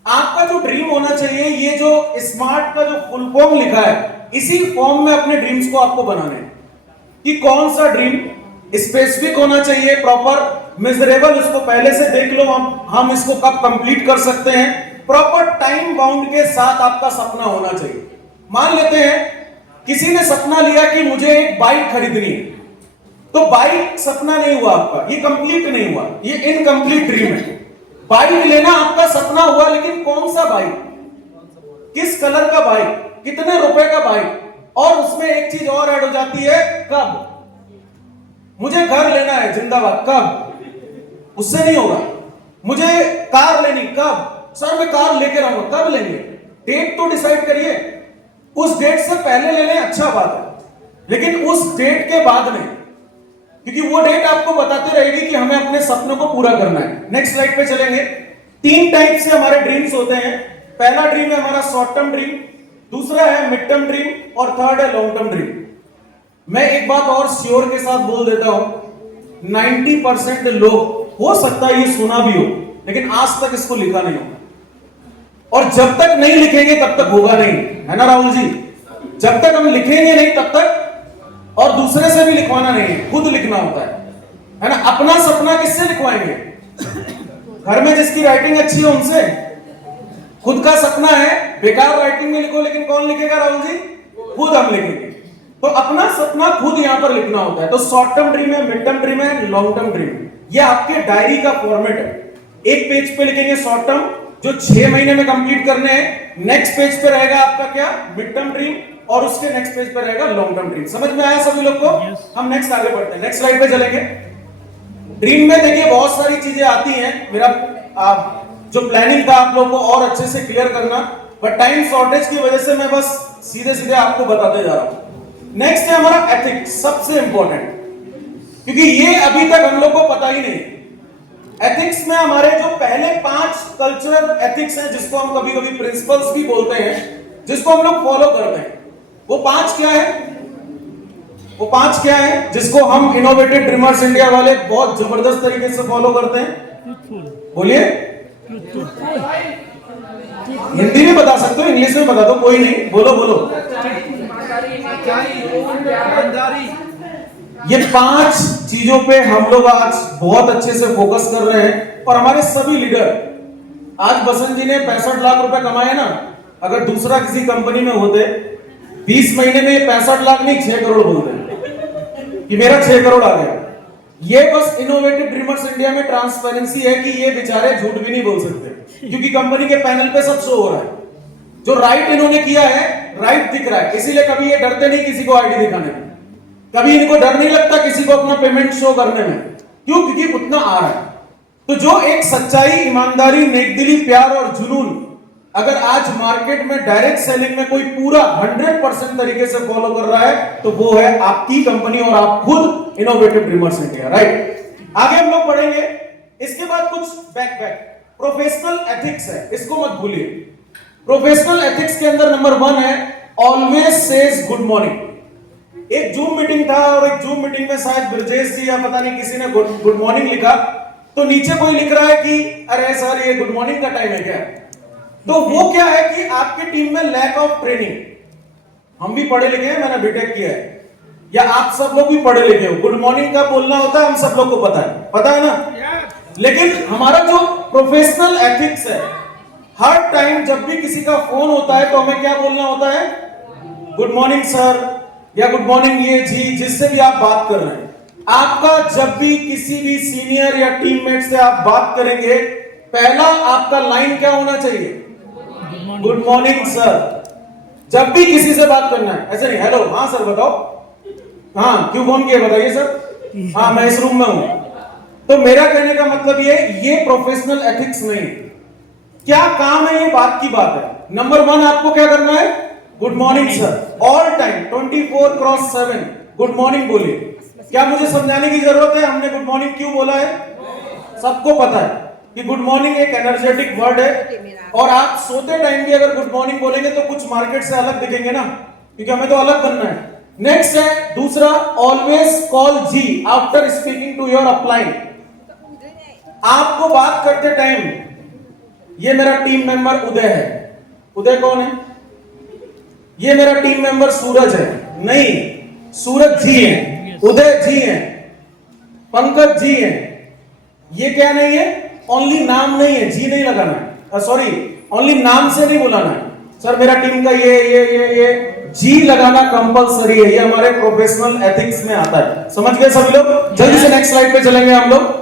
आपका जो ड्रीम होना चाहिए, ये जो स्मार्ट का जो फुल फॉर्म लिखा है, इसी फॉर्म में अपने ड्रीम्स को आपको बनाने हैं कि कौन सा ड्रीम स्पेसिफिक होना चाहिए, प्रॉपर मेजरेबल, उसको पहले से देख लो हम इसको कब कंप्लीट कर सकते हैं, प्रॉपर टाइम बाउंड के साथ आपका सपना होना चाहिए। मान लेते हैं किसी ने सपना लिया कि मुझे एक बाइक खरीदनी है, तो बाइक सपना नहीं हुआ आपका, ये कंप्लीट नहीं हुआ, ये इनकम्प्लीट ड्रीम है। बाइक लेना आपका सपना हुआ, लेकिन कौन सा बाइक, किस कलर का बाइक, कितने रुपए का बाइक, और उसमें एक चीज और ऐड हो जाती है, कब। मुझे घर लेना है, जिंदाबाद, कब, उससे नहीं होगा। मुझे कार लेनी, कब, सर मैं कार लेके रहूंगा, कब लेंगे, डेट तो डिसाइड करिए। उस डेट से पहले ले लें, अच्छा बात है, लेकिन उस डेट के बाद नहीं, क्योंकि वो डेट आपको बताते रहेगी कि हमें अपने सपनों को पूरा करना है। नेक्स्ट स्लाइड पे चलेंगे। 3 टाइप से हमारे ड्रीम्स होते हैं। पहला ड्रीम है हमारा शॉर्ट टर्म ड्रीम, दूसरा है मिड टर्म ड्रीम, और थर्ड है लॉन्ग टर्म ड्रीम। मैं एक बात और श्योर के साथ बोल देता हूं, 90% लोग, हो सकता है ये सुना भी हो, लेकिन आज तक इसको लिखा नहीं होगा, और जब तक नहीं लिखेंगे तब तक होगा नहीं, है ना राहुल जी। जब तक हम लिखेंगे नहीं तब तक, और दूसरे से भी लिखवाना नहीं है, खुद लिखना होता है ना। अपना सपना किससे लिखवाएंगे, घर में जिसकी राइटिंग अच्छी है उनसे। खुद का सपना है, बेकार राइटिंग में लिखो, लेकिन कौन लिखेगा राहुल जी, खुद हम लिखेंगे। तो अपना सपना खुद यहां पर लिखना होता है। तो शॉर्ट टर्म ड्रीम है, मिड टर्म ड्रीम है, लॉन्ग टर्म ड्रीम है। ये आपके डायरी का फॉर्मेट है। एक पेज पे लिखेंगे शॉर्ट टर्म, जो 6 महीने में कंप्लीट करने हैं। नेक्स्ट पेज पे रहेगा आपका क्या, मिड टर्म ड्रीम, और उसके नेक्स्ट पेज पे रहेगा लॉन्ग टर्म ड्रीम। समझ में आया सभी लोग को? हम नेक्स्ट आगे बढ़ते हैं, नेक्स्ट स्लाइड पे चलेंगे। ड्रीम में देखिए बहुत सारी चीजें आती हैं। मेरा जो प्लानिंग था आप लोगों को और अच्छे से क्लियर करना, बट टाइम शॉर्टेज की वजह से मैं बस सीधे सीधे आपको बताते जा रहा हूं। नेक्स्ट है हमारा एथिक्स, सबसे इंपॉर्टेंट, क्योंकि ये अभी तक हम लोग को पता ही नहीं। एथिक्स में हमारे जो पहले 5 कल्चरल एथिक्स हैं, जिसको हम कभी कभी प्रिंसिपल्स भी बोलते हैं, जिसको हम लोग फॉलो करते हैं, वो 5 क्या है? वो 5 क्या है जिसको हम इनोवेटिव ड्रीमर्स इंडिया वाले बहुत जबरदस्त तरीके से फॉलो करते हैं? बोलिए। हिंदी में बता सकते हो, इंग्लिश में बता दो, कोई नहीं, बोलो बोलो। ये 5 चीजों पे हम लोग आज बहुत अच्छे से फोकस कर रहे हैं, और हमारे सभी लीडर, आज बसंत जी ने 65 लाख रुपए कमाए ना, अगर दूसरा किसी कंपनी में होते 20 महीने में 65 लाख नहीं 6 करोड़ बोलते कि मेरा 6 करोड़ आ गया। ये बस इनोवेटिव ड्रीमर्स इंडिया में ट्रांसपेरेंसी है कि ये बेचारे झूठ भी नहीं बोल सकते, क्योंकि कंपनी के पैनल पे सब शो हो रहा है। जो राइट इन्होंने किया है, राइट दिख रहा है, इसीलिए कभी ये डरते नहीं किसी को आईडी दिखाने में, कभी इनको डर नहीं लगता किसी को अपना पेमेंट शो करने में। क्यों? क्योंकि उतना आ रहा है। तो जो एक सच्चाई, ईमानदारी, नेकदिली, प्यार और जुनून अगर आज मार्केट में डायरेक्ट सेलिंग में कोई पूरा 100% तरीके से फॉलो कर रहा है, तो वो है आपकी कंपनी और आप खुद इनोवेटिव ड्रीमर्स इंडिया, राइट। आगे हम लोग पढ़ेंगे। इसके बाद कुछ बैक प्रोफेशनल एथिक्स है, इसको मत भूलिए। प्रोफेशनल एथिक्स के अंदर नंबर 1 है ऑलवेज सेज गुड मॉर्निंग। एक जूम मीटिंग था, और एक जूम मीटिंग में शायद ब्रजेश जी या पता नहीं किसी ने गुड मॉर्निंग लिखा, तो नीचे कोई लिख रहा है कि अरे सर ये गुड मॉर्निंग का टाइम है क्या? तो वो क्या है कि आपकी टीम में लैक ऑफ ट्रेनिंग। हम भी पढ़े लिखे हैं, मैंने बीटेक किया है, या आप सब लोग भी पढ़े लिखे हो, गुड मॉर्निंग का बोलना होता है, हम सब लोग को पता है ना। लेकिन हमारा जो प्रोफेशनल एथिक्स है, हर टाइम जब भी किसी का फोन होता है तो हमें क्या बोलना होता है? गुड मॉर्निंग सर, या गुड मॉर्निंग ये जी, जिससे भी आप बात कर रहे हैं। आपका जब भी किसी भी सीनियर या टीममेट से आप बात करेंगे, पहला आपका लाइन क्या होना चाहिए? Good morning sir. जब भी किसी से बात करना है, ऐसे नहीं हेलो, हाँ सर बताओ, हाँ क्यों फोन किया बताइए सर, हाँ मैं इस रूम में हूं। तो मेरा कहने का मतलब ये प्रोफेशनल एथिक्स नहीं। क्या काम है, ये बात की बात है। नंबर 1 आपको क्या करना है? Good morning sir, all time 24/7 good morning बोलिए। क्या मुझे समझाने की जरूरत है हमने गुड मॉर्निंग क्यों बोला है? सबको पता है कि गुड मॉर्निंग एक एनर्जेटिक वर्ड है, और आप सोते टाइम भी अगर गुड मॉर्निंग बोलेंगे तो कुछ मार्केट से अलग दिखेंगे ना, क्योंकि हमें तो अलग बनना है। नेक्स्ट है दूसरा, ऑलवेज कॉल जी after speaking to your upline. आपको बात करते टाइम, ये मेरा टीम मेंबर उदय है। उदय कौन है? ये मेरा टीम मेंबर सूरज है। नहीं, सूरज जी है, उदय जी है, पंकज जी है। ये क्या नहीं है? ओनली नाम नहीं है, जी नहीं लगाना है, सॉरी ओनली नाम से नहीं बुलाना है। सर मेरा टीम का ये जी लगाना कंपलसरी है, ये हमारे प्रोफेशनल एथिक्स में आता है। समझ गए सभी लोग? जल्दी से नेक्स्ट स्लाइड पे चलेंगे हम लोग।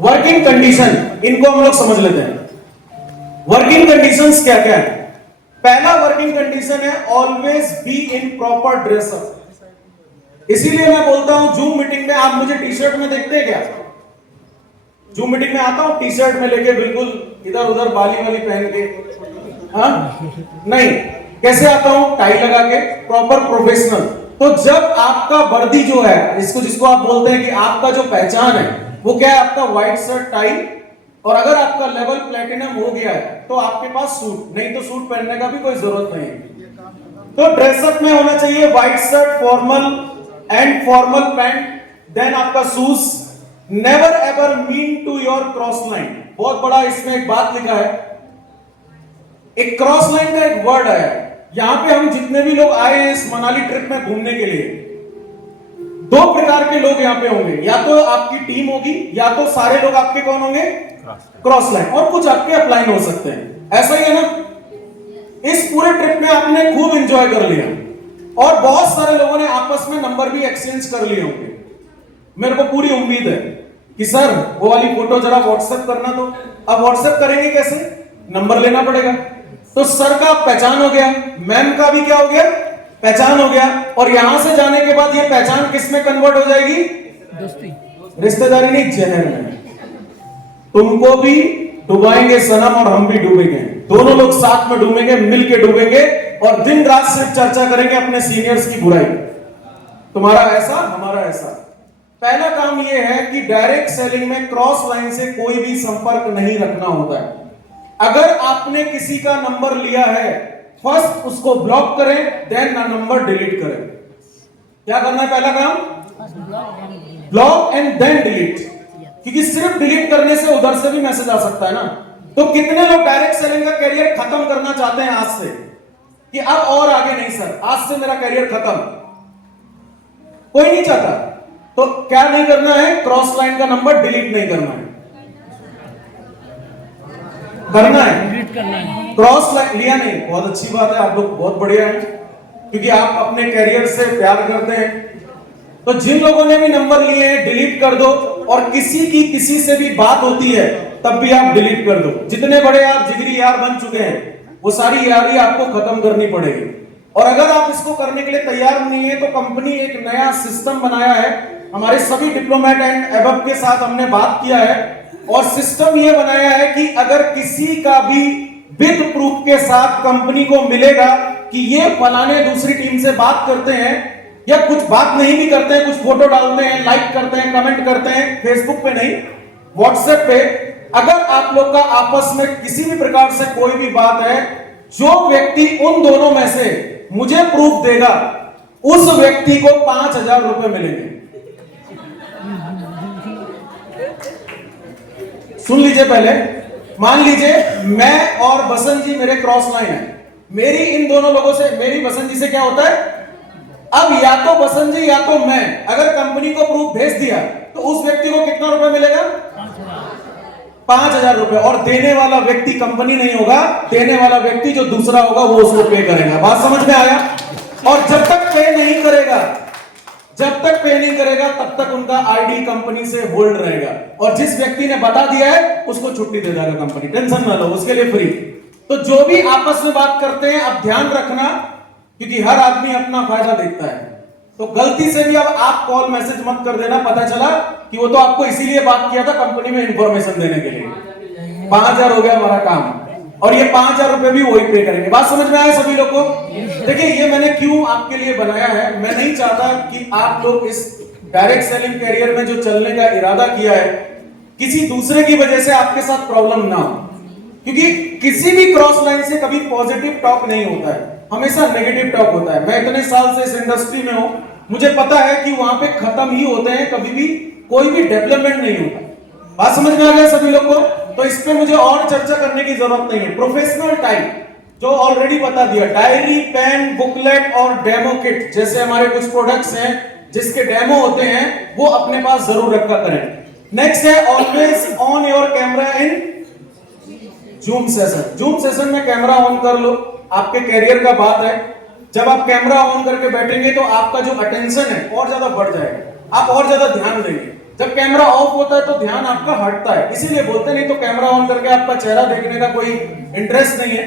वर्किंग कंडीशन, इनको हम लोग समझ लेते हैं। वर्किंग कंडीशंस क्या क्या है? पहला वर्किंग कंडीशन है always be in proper dress up. इसीलिए मैं बोलता हूं जूम मीटिंग में आप मुझे टी शर्ट में देखते हैं क्या? जूम मीटिंग में आता हूं टी शर्ट में लेके, बिल्कुल इधर उधर बाली वाली पहन के, हाँ नहीं, कैसे आता हूं? टाई लगा के, प्रॉपर प्रोफेशनल। तो जब आपका वर्दी जो है, जिसको आप बोलते हैं कि आपका जो पहचान है वो क्या है? आपका व्हाइट शर्ट टाई, और अगर आपका लेवल प्लेटिनम हो गया है तो आपके पास सूट, नहीं तो सूट पहनने का भी कोई जरूरत नहीं है। तो ड्रेसअप में होना चाहिए white shirt, formal and formal pant, then आपका shoes. Never ever mean to your cross line. बहुत बड़ा इसमें एक बात लिखा है, एक क्रॉस लाइन का एक वर्ड है। यहां पे हम जितने भी लोग आए हैं इस मनाली ट्रिप में घूमने के लिए, 2 प्रकार के लोग यहां पे होंगे, या तो आपकी टीम होगी, या तो सारे लोग आपके कौन होंगे? क्रॉस लाइन, और कुछ आपके अपलाइन हो सकते हैं। ऐसा ही है ना? इस पूरे ट्रिप में आपने खूब एंजॉय कर लिया, और बहुत सारे लोगों ने आपस में नंबर भी एक्सचेंज कर लिए होंगे। मेरे को पूरी उम्मीद है कि सर वो वाली फोटो जरा व्हाट्सएप करना। तो अब व्हाट्सएप करेंगे कैसे? नंबर लेना पड़ेगा। तो सर का पहचान हो गया, मैम का भी क्या हो गया? पहचान हो गया, और यहां से जाने के बाद ये पहचान किस में कन्वर्ट हो जाएगी? दोस्ती, रिश्तेदारी नहीं, जहर में। तुमको भी डुबाएंगे सनम, और हम भी डूबेंगे, दोनों लोग साथ में डूबेंगे, मिलके डूबेंगे, और दिन रात सिर्फ चर्चा करेंगे अपने सीनियर्स की बुराई। तुम्हारा ऐसा, हमारा ऐसा। पहला काम यह है कि डायरेक्ट सेलिंग में क्रॉस लाइन से कोई भी संपर्क नहीं रखना होता है। अगर आपने किसी का नंबर लिया है, फर्स्ट उसको ब्लॉक करें, देन ना नंबर डिलीट करें। क्या करना है? पहला काम ब्लॉक एंड देन डिलीट, क्योंकि सिर्फ डिलीट करने से उधर से भी मैसेज आ सकता है ना। तो कितने लोग डायरेक्ट सेलिंग का कैरियर खत्म करना चाहते हैं आज से, कि अब और आगे नहीं सर, आज से मेरा कैरियर खत्म? कोई नहीं चाहता। तो क्या नहीं करना है? क्रॉस लाइन का नंबर डिलीट नहीं करना है, करना है क्रॉस लाइन लिया नहीं। बहुत अच्छी बात है, आप लोग बहुत बढ़िया हैं, क्योंकि आप अपने कैरियर से प्यार करते हैं। तो जिन लोगों ने भी नंबर लिए हैं डिलीट कर दो, और किसी की किसी से भी बात होती है तब भी आप डिलीट कर दो। जितने बड़े आप जिगरी यार बन चुके हैं वो सारी यारी आपको खत्म करनी पड़ेगी। और अगर आप इसको करने के लिए तैयार नहीं है तो कंपनी एक नया सिस्टम बनाया है, हमारे सभी डिप्लोमेट एंड एबव के साथ हमने बात किया है, और सिस्टम ये बनाया है कि अगर किसी का भी विद प्रूफ के साथ कंपनी को मिलेगा कि ये फलाने दूसरी टीम से बात करते हैं, या कुछ बात नहीं भी करते हैं, कुछ फोटो डालते हैं, लाइक करते हैं, कमेंट करते हैं, फेसबुक पे नहीं व्हाट्सएप पे, अगर आप लोग का आपस में किसी भी प्रकार से कोई भी बात है, जो व्यक्ति उन दोनों में से मुझे प्रूफ देगा उस व्यक्ति को 5,000 रुपए मिलेंगे। सुन लीजिए पहले, मान लीजिए मैं और बसंत जी मेरे क्रॉस लाइन है, मेरी इन दोनों लोगों से, मेरी बसंत जी से क्या होता है? अब या तो बसंत जी या तो मैं अगर कंपनी को प्रूफ भेज दिया तो उस व्यक्ति को कितना रुपए मिलेगा? 5,000 रुपए। और देने वाला व्यक्ति कंपनी नहीं होगा, देने वाला व्यक्ति जो दूसरा होगा वो उसको पे करेगा। बात समझ में आया? और जब तक पे नहीं करेगा, जब तक पे नहीं करेगा तब तक उनका आईडी कंपनी से होल्ड रहेगा, और जिस व्यक्ति ने बता दिया है उसको छुट्टी दे देगा कंपनी, टेंशन ना लो, उसके लिए फ्री। तो जो भी आपस में बात करते हैं अब ध्यान रखना, क्योंकि हर आदमी अपना फायदा देखता है। तो गलती से भी अब आप कॉल मैसेज मत कर देना, पता चला कि वो तो आपको इसीलिए बात किया था कंपनी में इंफॉर्मेशन देने के लिए। 5000 हो गया हमारा काम, और ये 5000 रुपए भी वही पे करेंगे। बात समझ में आया सभी लोग को? देखिए ये मैंने क्यों आपके लिए बनाया है, मैं नहीं चाहता कि आप लोग इस डायरेक्ट सेलिंग कैरियर में जो चलने का इरादा किया है किसी दूसरे की वजह से आपके साथ प्रॉब्लम ना हो, क्योंकि किसी भी क्रॉस लाइन से कभी पॉजिटिव टॉक नहीं होता है, हमेशा नेगेटिव टॉक होता है। मैं इतने साल से इस इंडस्ट्री में हूं, मुझे पता है कि वहां पे खत्म ही होते हैं, कभी भी कोई भी डेवलपमेंट नहीं होता। बात समझ में आ गया सभी लोग को? तो इस पे मुझे और चर्चा करने की जरूरत नहीं है। प्रोफेशनल टाइप जो ऑलरेडी बता दिया, डायरी, पेन, बुकलेट और डेमो किट जैसे हमारे कुछ प्रोडक्ट्स हैं जिसके डेमो होते हैं, वो अपने पास जरूर रखा करें। नेक्स्ट है always on your camera in zoom session. Zoom session में कैमरा ऑन कर लो, आपके कैरियर का बात है। जब आप कैमरा ऑन करके बैठेंगे तो आपका जो अटेंशन है और ज्यादा बढ़ जाएगा, आप और ज्यादा ध्यान देंगे। जब कैमरा ऑफ होता है तो ध्यान आपका हटता है, इसीलिए बोलते नहीं तो कैमरा ऑन करके आपका चेहरा देखने का कोई इंटरेस्ट नहीं है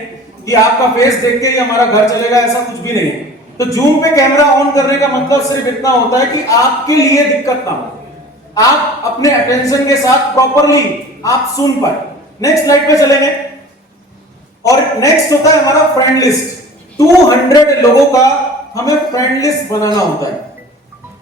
कि आपका फेस देख के ही हमारा घर चलेगा, ऐसा कुछ भी नहीं है। तो जूम पे कैमरा ऑन करने का मतलब सिर्फ इतना होता है कि आपके लिए दिक्कत ना हो, आप अपने अटेंशन के साथ प्रॉपरली आप सुन पाए। नेक्स्ट स्लाइड पे चलेंगे, और नेक्स्ट होता है हमारा फ्रेंड लिस्ट। 200 लोगों का हमें फ्रेंड लिस्ट बनाना होता है।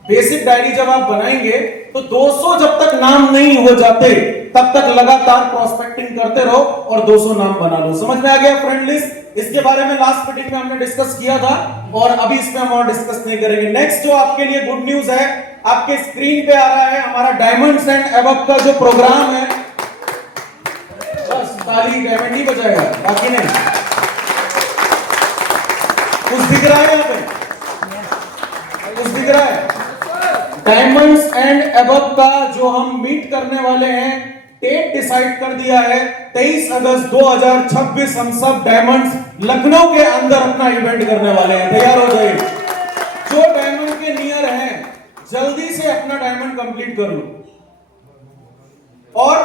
बेसिक डायरी जब आप बनाएंगे तो 200 जब तक नाम नहीं हो जाते तब तक लगातार प्रोस्पेक्टिंग करते रहो और 200 नाम बना लो। समझ में आ गया फ्रेंड लिस्ट? इसके बारे में लास्ट मीटिंग में हमने डिस्कस किया था और अभी इसमें हम और डिस्कस नहीं करेंगे। नेक्स्ट जो आपके लिए गुड न्यूज है, आपके स्क्रीन पे आ रहा है हमारा डायमंड्स एंड अबव का जो प्रोग्राम है। बस ताली डायमंड ही बजाएगा, बाकी नहीं। कुछ दिख रहा है यहाँ पे? कुछ दिख रहा है? डायमंड्स एंड अबव का जो हम मीट करने वाले हैं, डेट डिसाइड कर दिया है 23 अगस्त 2026। हम सब डायमंड्स लखनऊ के अंदर अपना इवेंट करने वाले हैं, तैयार हो जाइए। जो डायमंड के नियर हैं जल्दी से अपना डायमंड कंप्लीट कर लो, और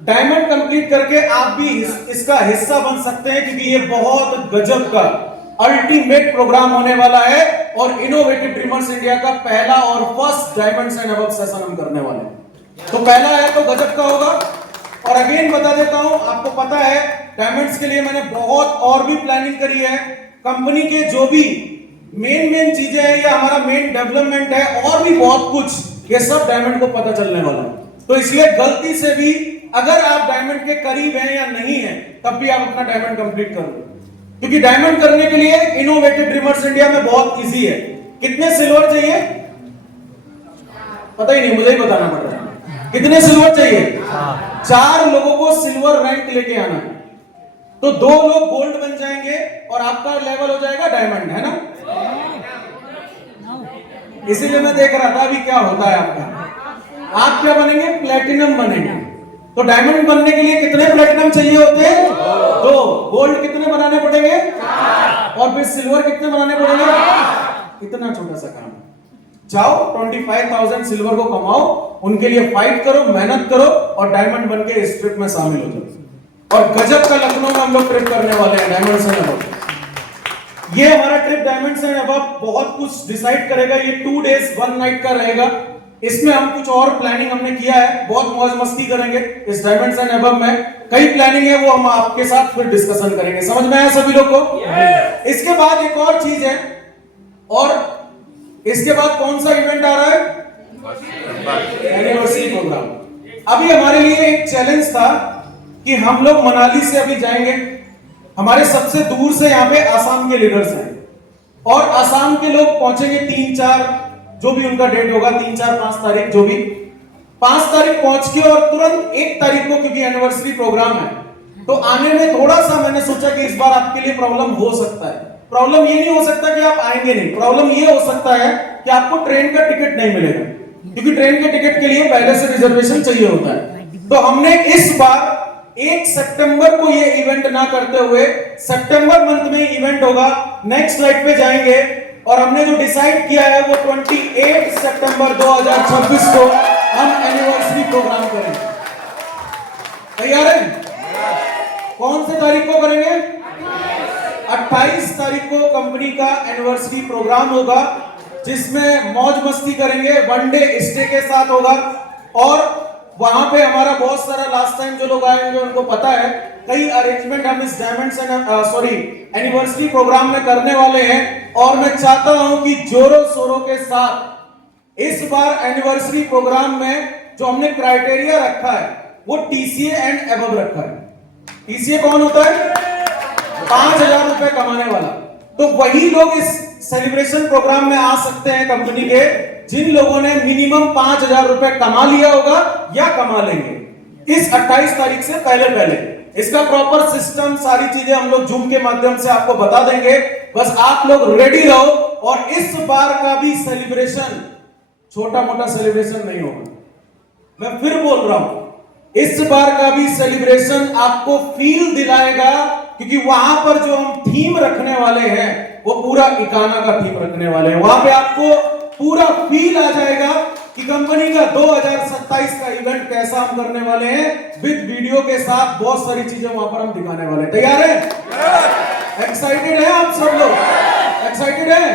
डायमंड कंप्लीट करके आप भी इसका हिस्सा बन सकते हैं, क्योंकि ये बहुत गजब का अल्टीमेट प्रोग्राम होने वाला है और इनोवेटिव ड्रीमर्स इंडिया का पहला और first diamonds and above session हम करने वाले हैं। तो पहला है तो गजब का होगा। और अगेन बता देता हूं, आपको पता है डायमंड्स के लिए मैंने बहुत और भी प्लानिंग करी है। कंपनी के जो भी मेन चीजें हैं, ये हमारा मेन डेवलपमेंट है और भी बहुत कुछ, ये सब डायमंड को पता चलने वाला है। तो इसलिए गलती से भी अगर आप डायमंड के करीब हैं या नहीं है, तब भी आप अपना डायमंड कंप्लीट कर लो, क्योंकि डायमंड करने के लिए इनोवेटिव ड्रीमर्स इंडिया में बहुत इजी है। कितने सिल्वर चाहिए? पता ही नहीं, मुझे ही बताना पड़ रहा है। कितने सिल्वर चाहिए? 4 लोगों को सिल्वर रैंक लेके आना है, तो 2 लोग गोल्ड बन जाएंगे और आपका लेवल हो जाएगा डायमंड, है ना? इसीलिए मैं देख रहा था अभी क्या होता है आपका। आप क्या बनेंगे? प्लेटिनम बनेंगे। तो डायमंड बनने के लिए कितने प्लेटिनम चाहिए होते हैं? 2। गोल्ड कितने बनाने पड़ेंगे? 4। और फिर सिल्वर कितने बनाने पड़ेंगे? इतना छोटा सा काम। जाओ 25,000 सिल्वर को कमाओ, उनके लिए फाइट करो, मेहनत करो और डायमंड बन के इस ट्रिप में शामिल हो जाओ। और गजब का लखनऊ में हम लोग ट्रिप करने वाले हैं डायमंड्स एंड अबव। ये हमारा ट्रिप डायमंड्स एंड अबव बहुत कुछ डिसाइड करेगा। ये 2 डेज 1 नाइट का रहेगा। इसमें हम कुछ और प्लानिंग हमने किया है, बहुत मौज मस्ती करेंगे इस डायमंड्स एंड अबव में। कई प्लानिंग है, वो हम आपके साथ फिर डिस्कशन करेंगे। समझ में आया सभी लोग को? इसके बाद एक और चीज है, और इसके बाद कौन सा इवेंट आ रहा है? Anniversary programme. अभी हमारे लिए एक चैलेंज था कि हम लोग मनाली से अभी जाएंगे। हमारे सबसे दूर से यहाँ पे आसाम के लीडर्स हैं, और आसाम के लोग पहुंचेंगे 3-4, जो भी उनका डेट होगा, 3-4-5 तारीख, जो भी 5 तारीख पहुंच के और तुरंत 1 तारीख को, क्योंकि एनिवर्सरी प्रोग्राम है, तो आने में थोड़ा सा मैंने सोचा कि इस बार आपके लिए प्रॉब्लम हो सकता है। प्रॉब्लम ये नहीं हो सकता कि आप आएंगे नहीं, प्रॉब्लम ये हो सकता है कि आपको ट्रेन का टिकट नहीं मिलेगा, क्योंकि ट्रेन के टिकट के लिए पहले से रिजर्वेशन चाहिए होता है। तो हमने इस बार 1 सितंबर को ये इवेंट ना करते हुए सितंबर मंथ में इवेंट होगा। नेक्स्ट स्लाइड पे जाएंगे। और हमने जो डिसाइड किया है वो 28 सितंबर 2026 को हम एनिवर्सरी प्रोग्राम करेंगे। तैयार हैं? कौन से तारीख को करेंगे? 28 तारीख को कंपनी का एनिवर्सरी प्रोग्राम होगा, जिसमें मौज मस्ती करेंगे, वन डे स्टे के साथ होगा। और वहां पे हमारा बहुत सारा लास्ट टाइम जो लोग आए होंगे उनको पता है, कई अरेंजमेंट हम इस एनिवर्सरी प्रोग्राम में करने वाले हैं। और मैं चाहता हूं कि जोरों शोरों के साथ इस बार एनिवर्सरी प्रोग्राम में जो हमने क्राइटेरिया रखा है वो टीसीए एंड एबव रखा है। टीसीए कौन होता है? 5,000 रुपए कमाने वाला। तो वही लोग इस सेलिब्रेशन प्रोग्राम में आ सकते हैं कंपनी के, जिन लोगों ने मिनिमम 5,000 रुपए कमा लिया होगा या कमा लेंगे इस 28 तारीख से पहले। इसका प्रॉपर सिस्टम, सारी चीजें हम लोग जूम के माध्यम से आपको बता देंगे। बस आप लोग रेडी रहो। और इस बार का भी सेलिब्रेशन छोटा मोटा सेलिब्रेशन नहीं होगा। मैं फिर बोल रहा हूं, इस बार का भी सेलिब्रेशन आपको फील दिलाएगा, क्योंकि वहां पर जो हम थीम रखने वाले हैं वो पूरा इकाना का थीम रखने वाले हैं। वहां पे आपको पूरा फील आ जाएगा कि कंपनी का 2027 का इवेंट कैसा हम करने वाले हैं, विद वीडियो के साथ बहुत सारी चीजें वहां पर हम दिखाने वाले हैं। तैयार हैं? एक्साइटेड हैं आप सब लोग? एक्साइटेड हैं?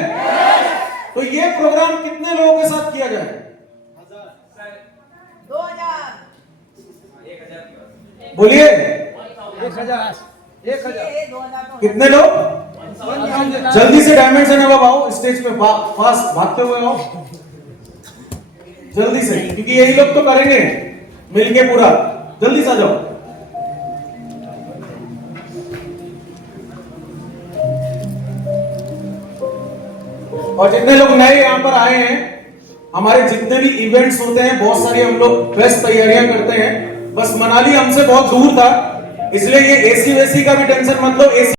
तो ये प्रोग्राम कितने लोगों के साथ किया जाए? 2000 बोलिए 1000 कितने लोग? जल्दी से डायमंड से नवाब आओ स्टेज पे, फास्ट भागते हुए आओ जल्दी से, क्योंकि यही लोग तो करेंगे मिलके पूरा। जल्दी से आ जाओ। और जितने लोग नए यहां पर आए हैं, हमारे जितने भी इवेंट्स होते हैं बहुत सारी हम लोग बेस्ट तैयारियां करते हैं। बस मनाली हमसे बहुत दूर था, इसलिए ये एसी वेसी का भी टेंशन मत लो। एसी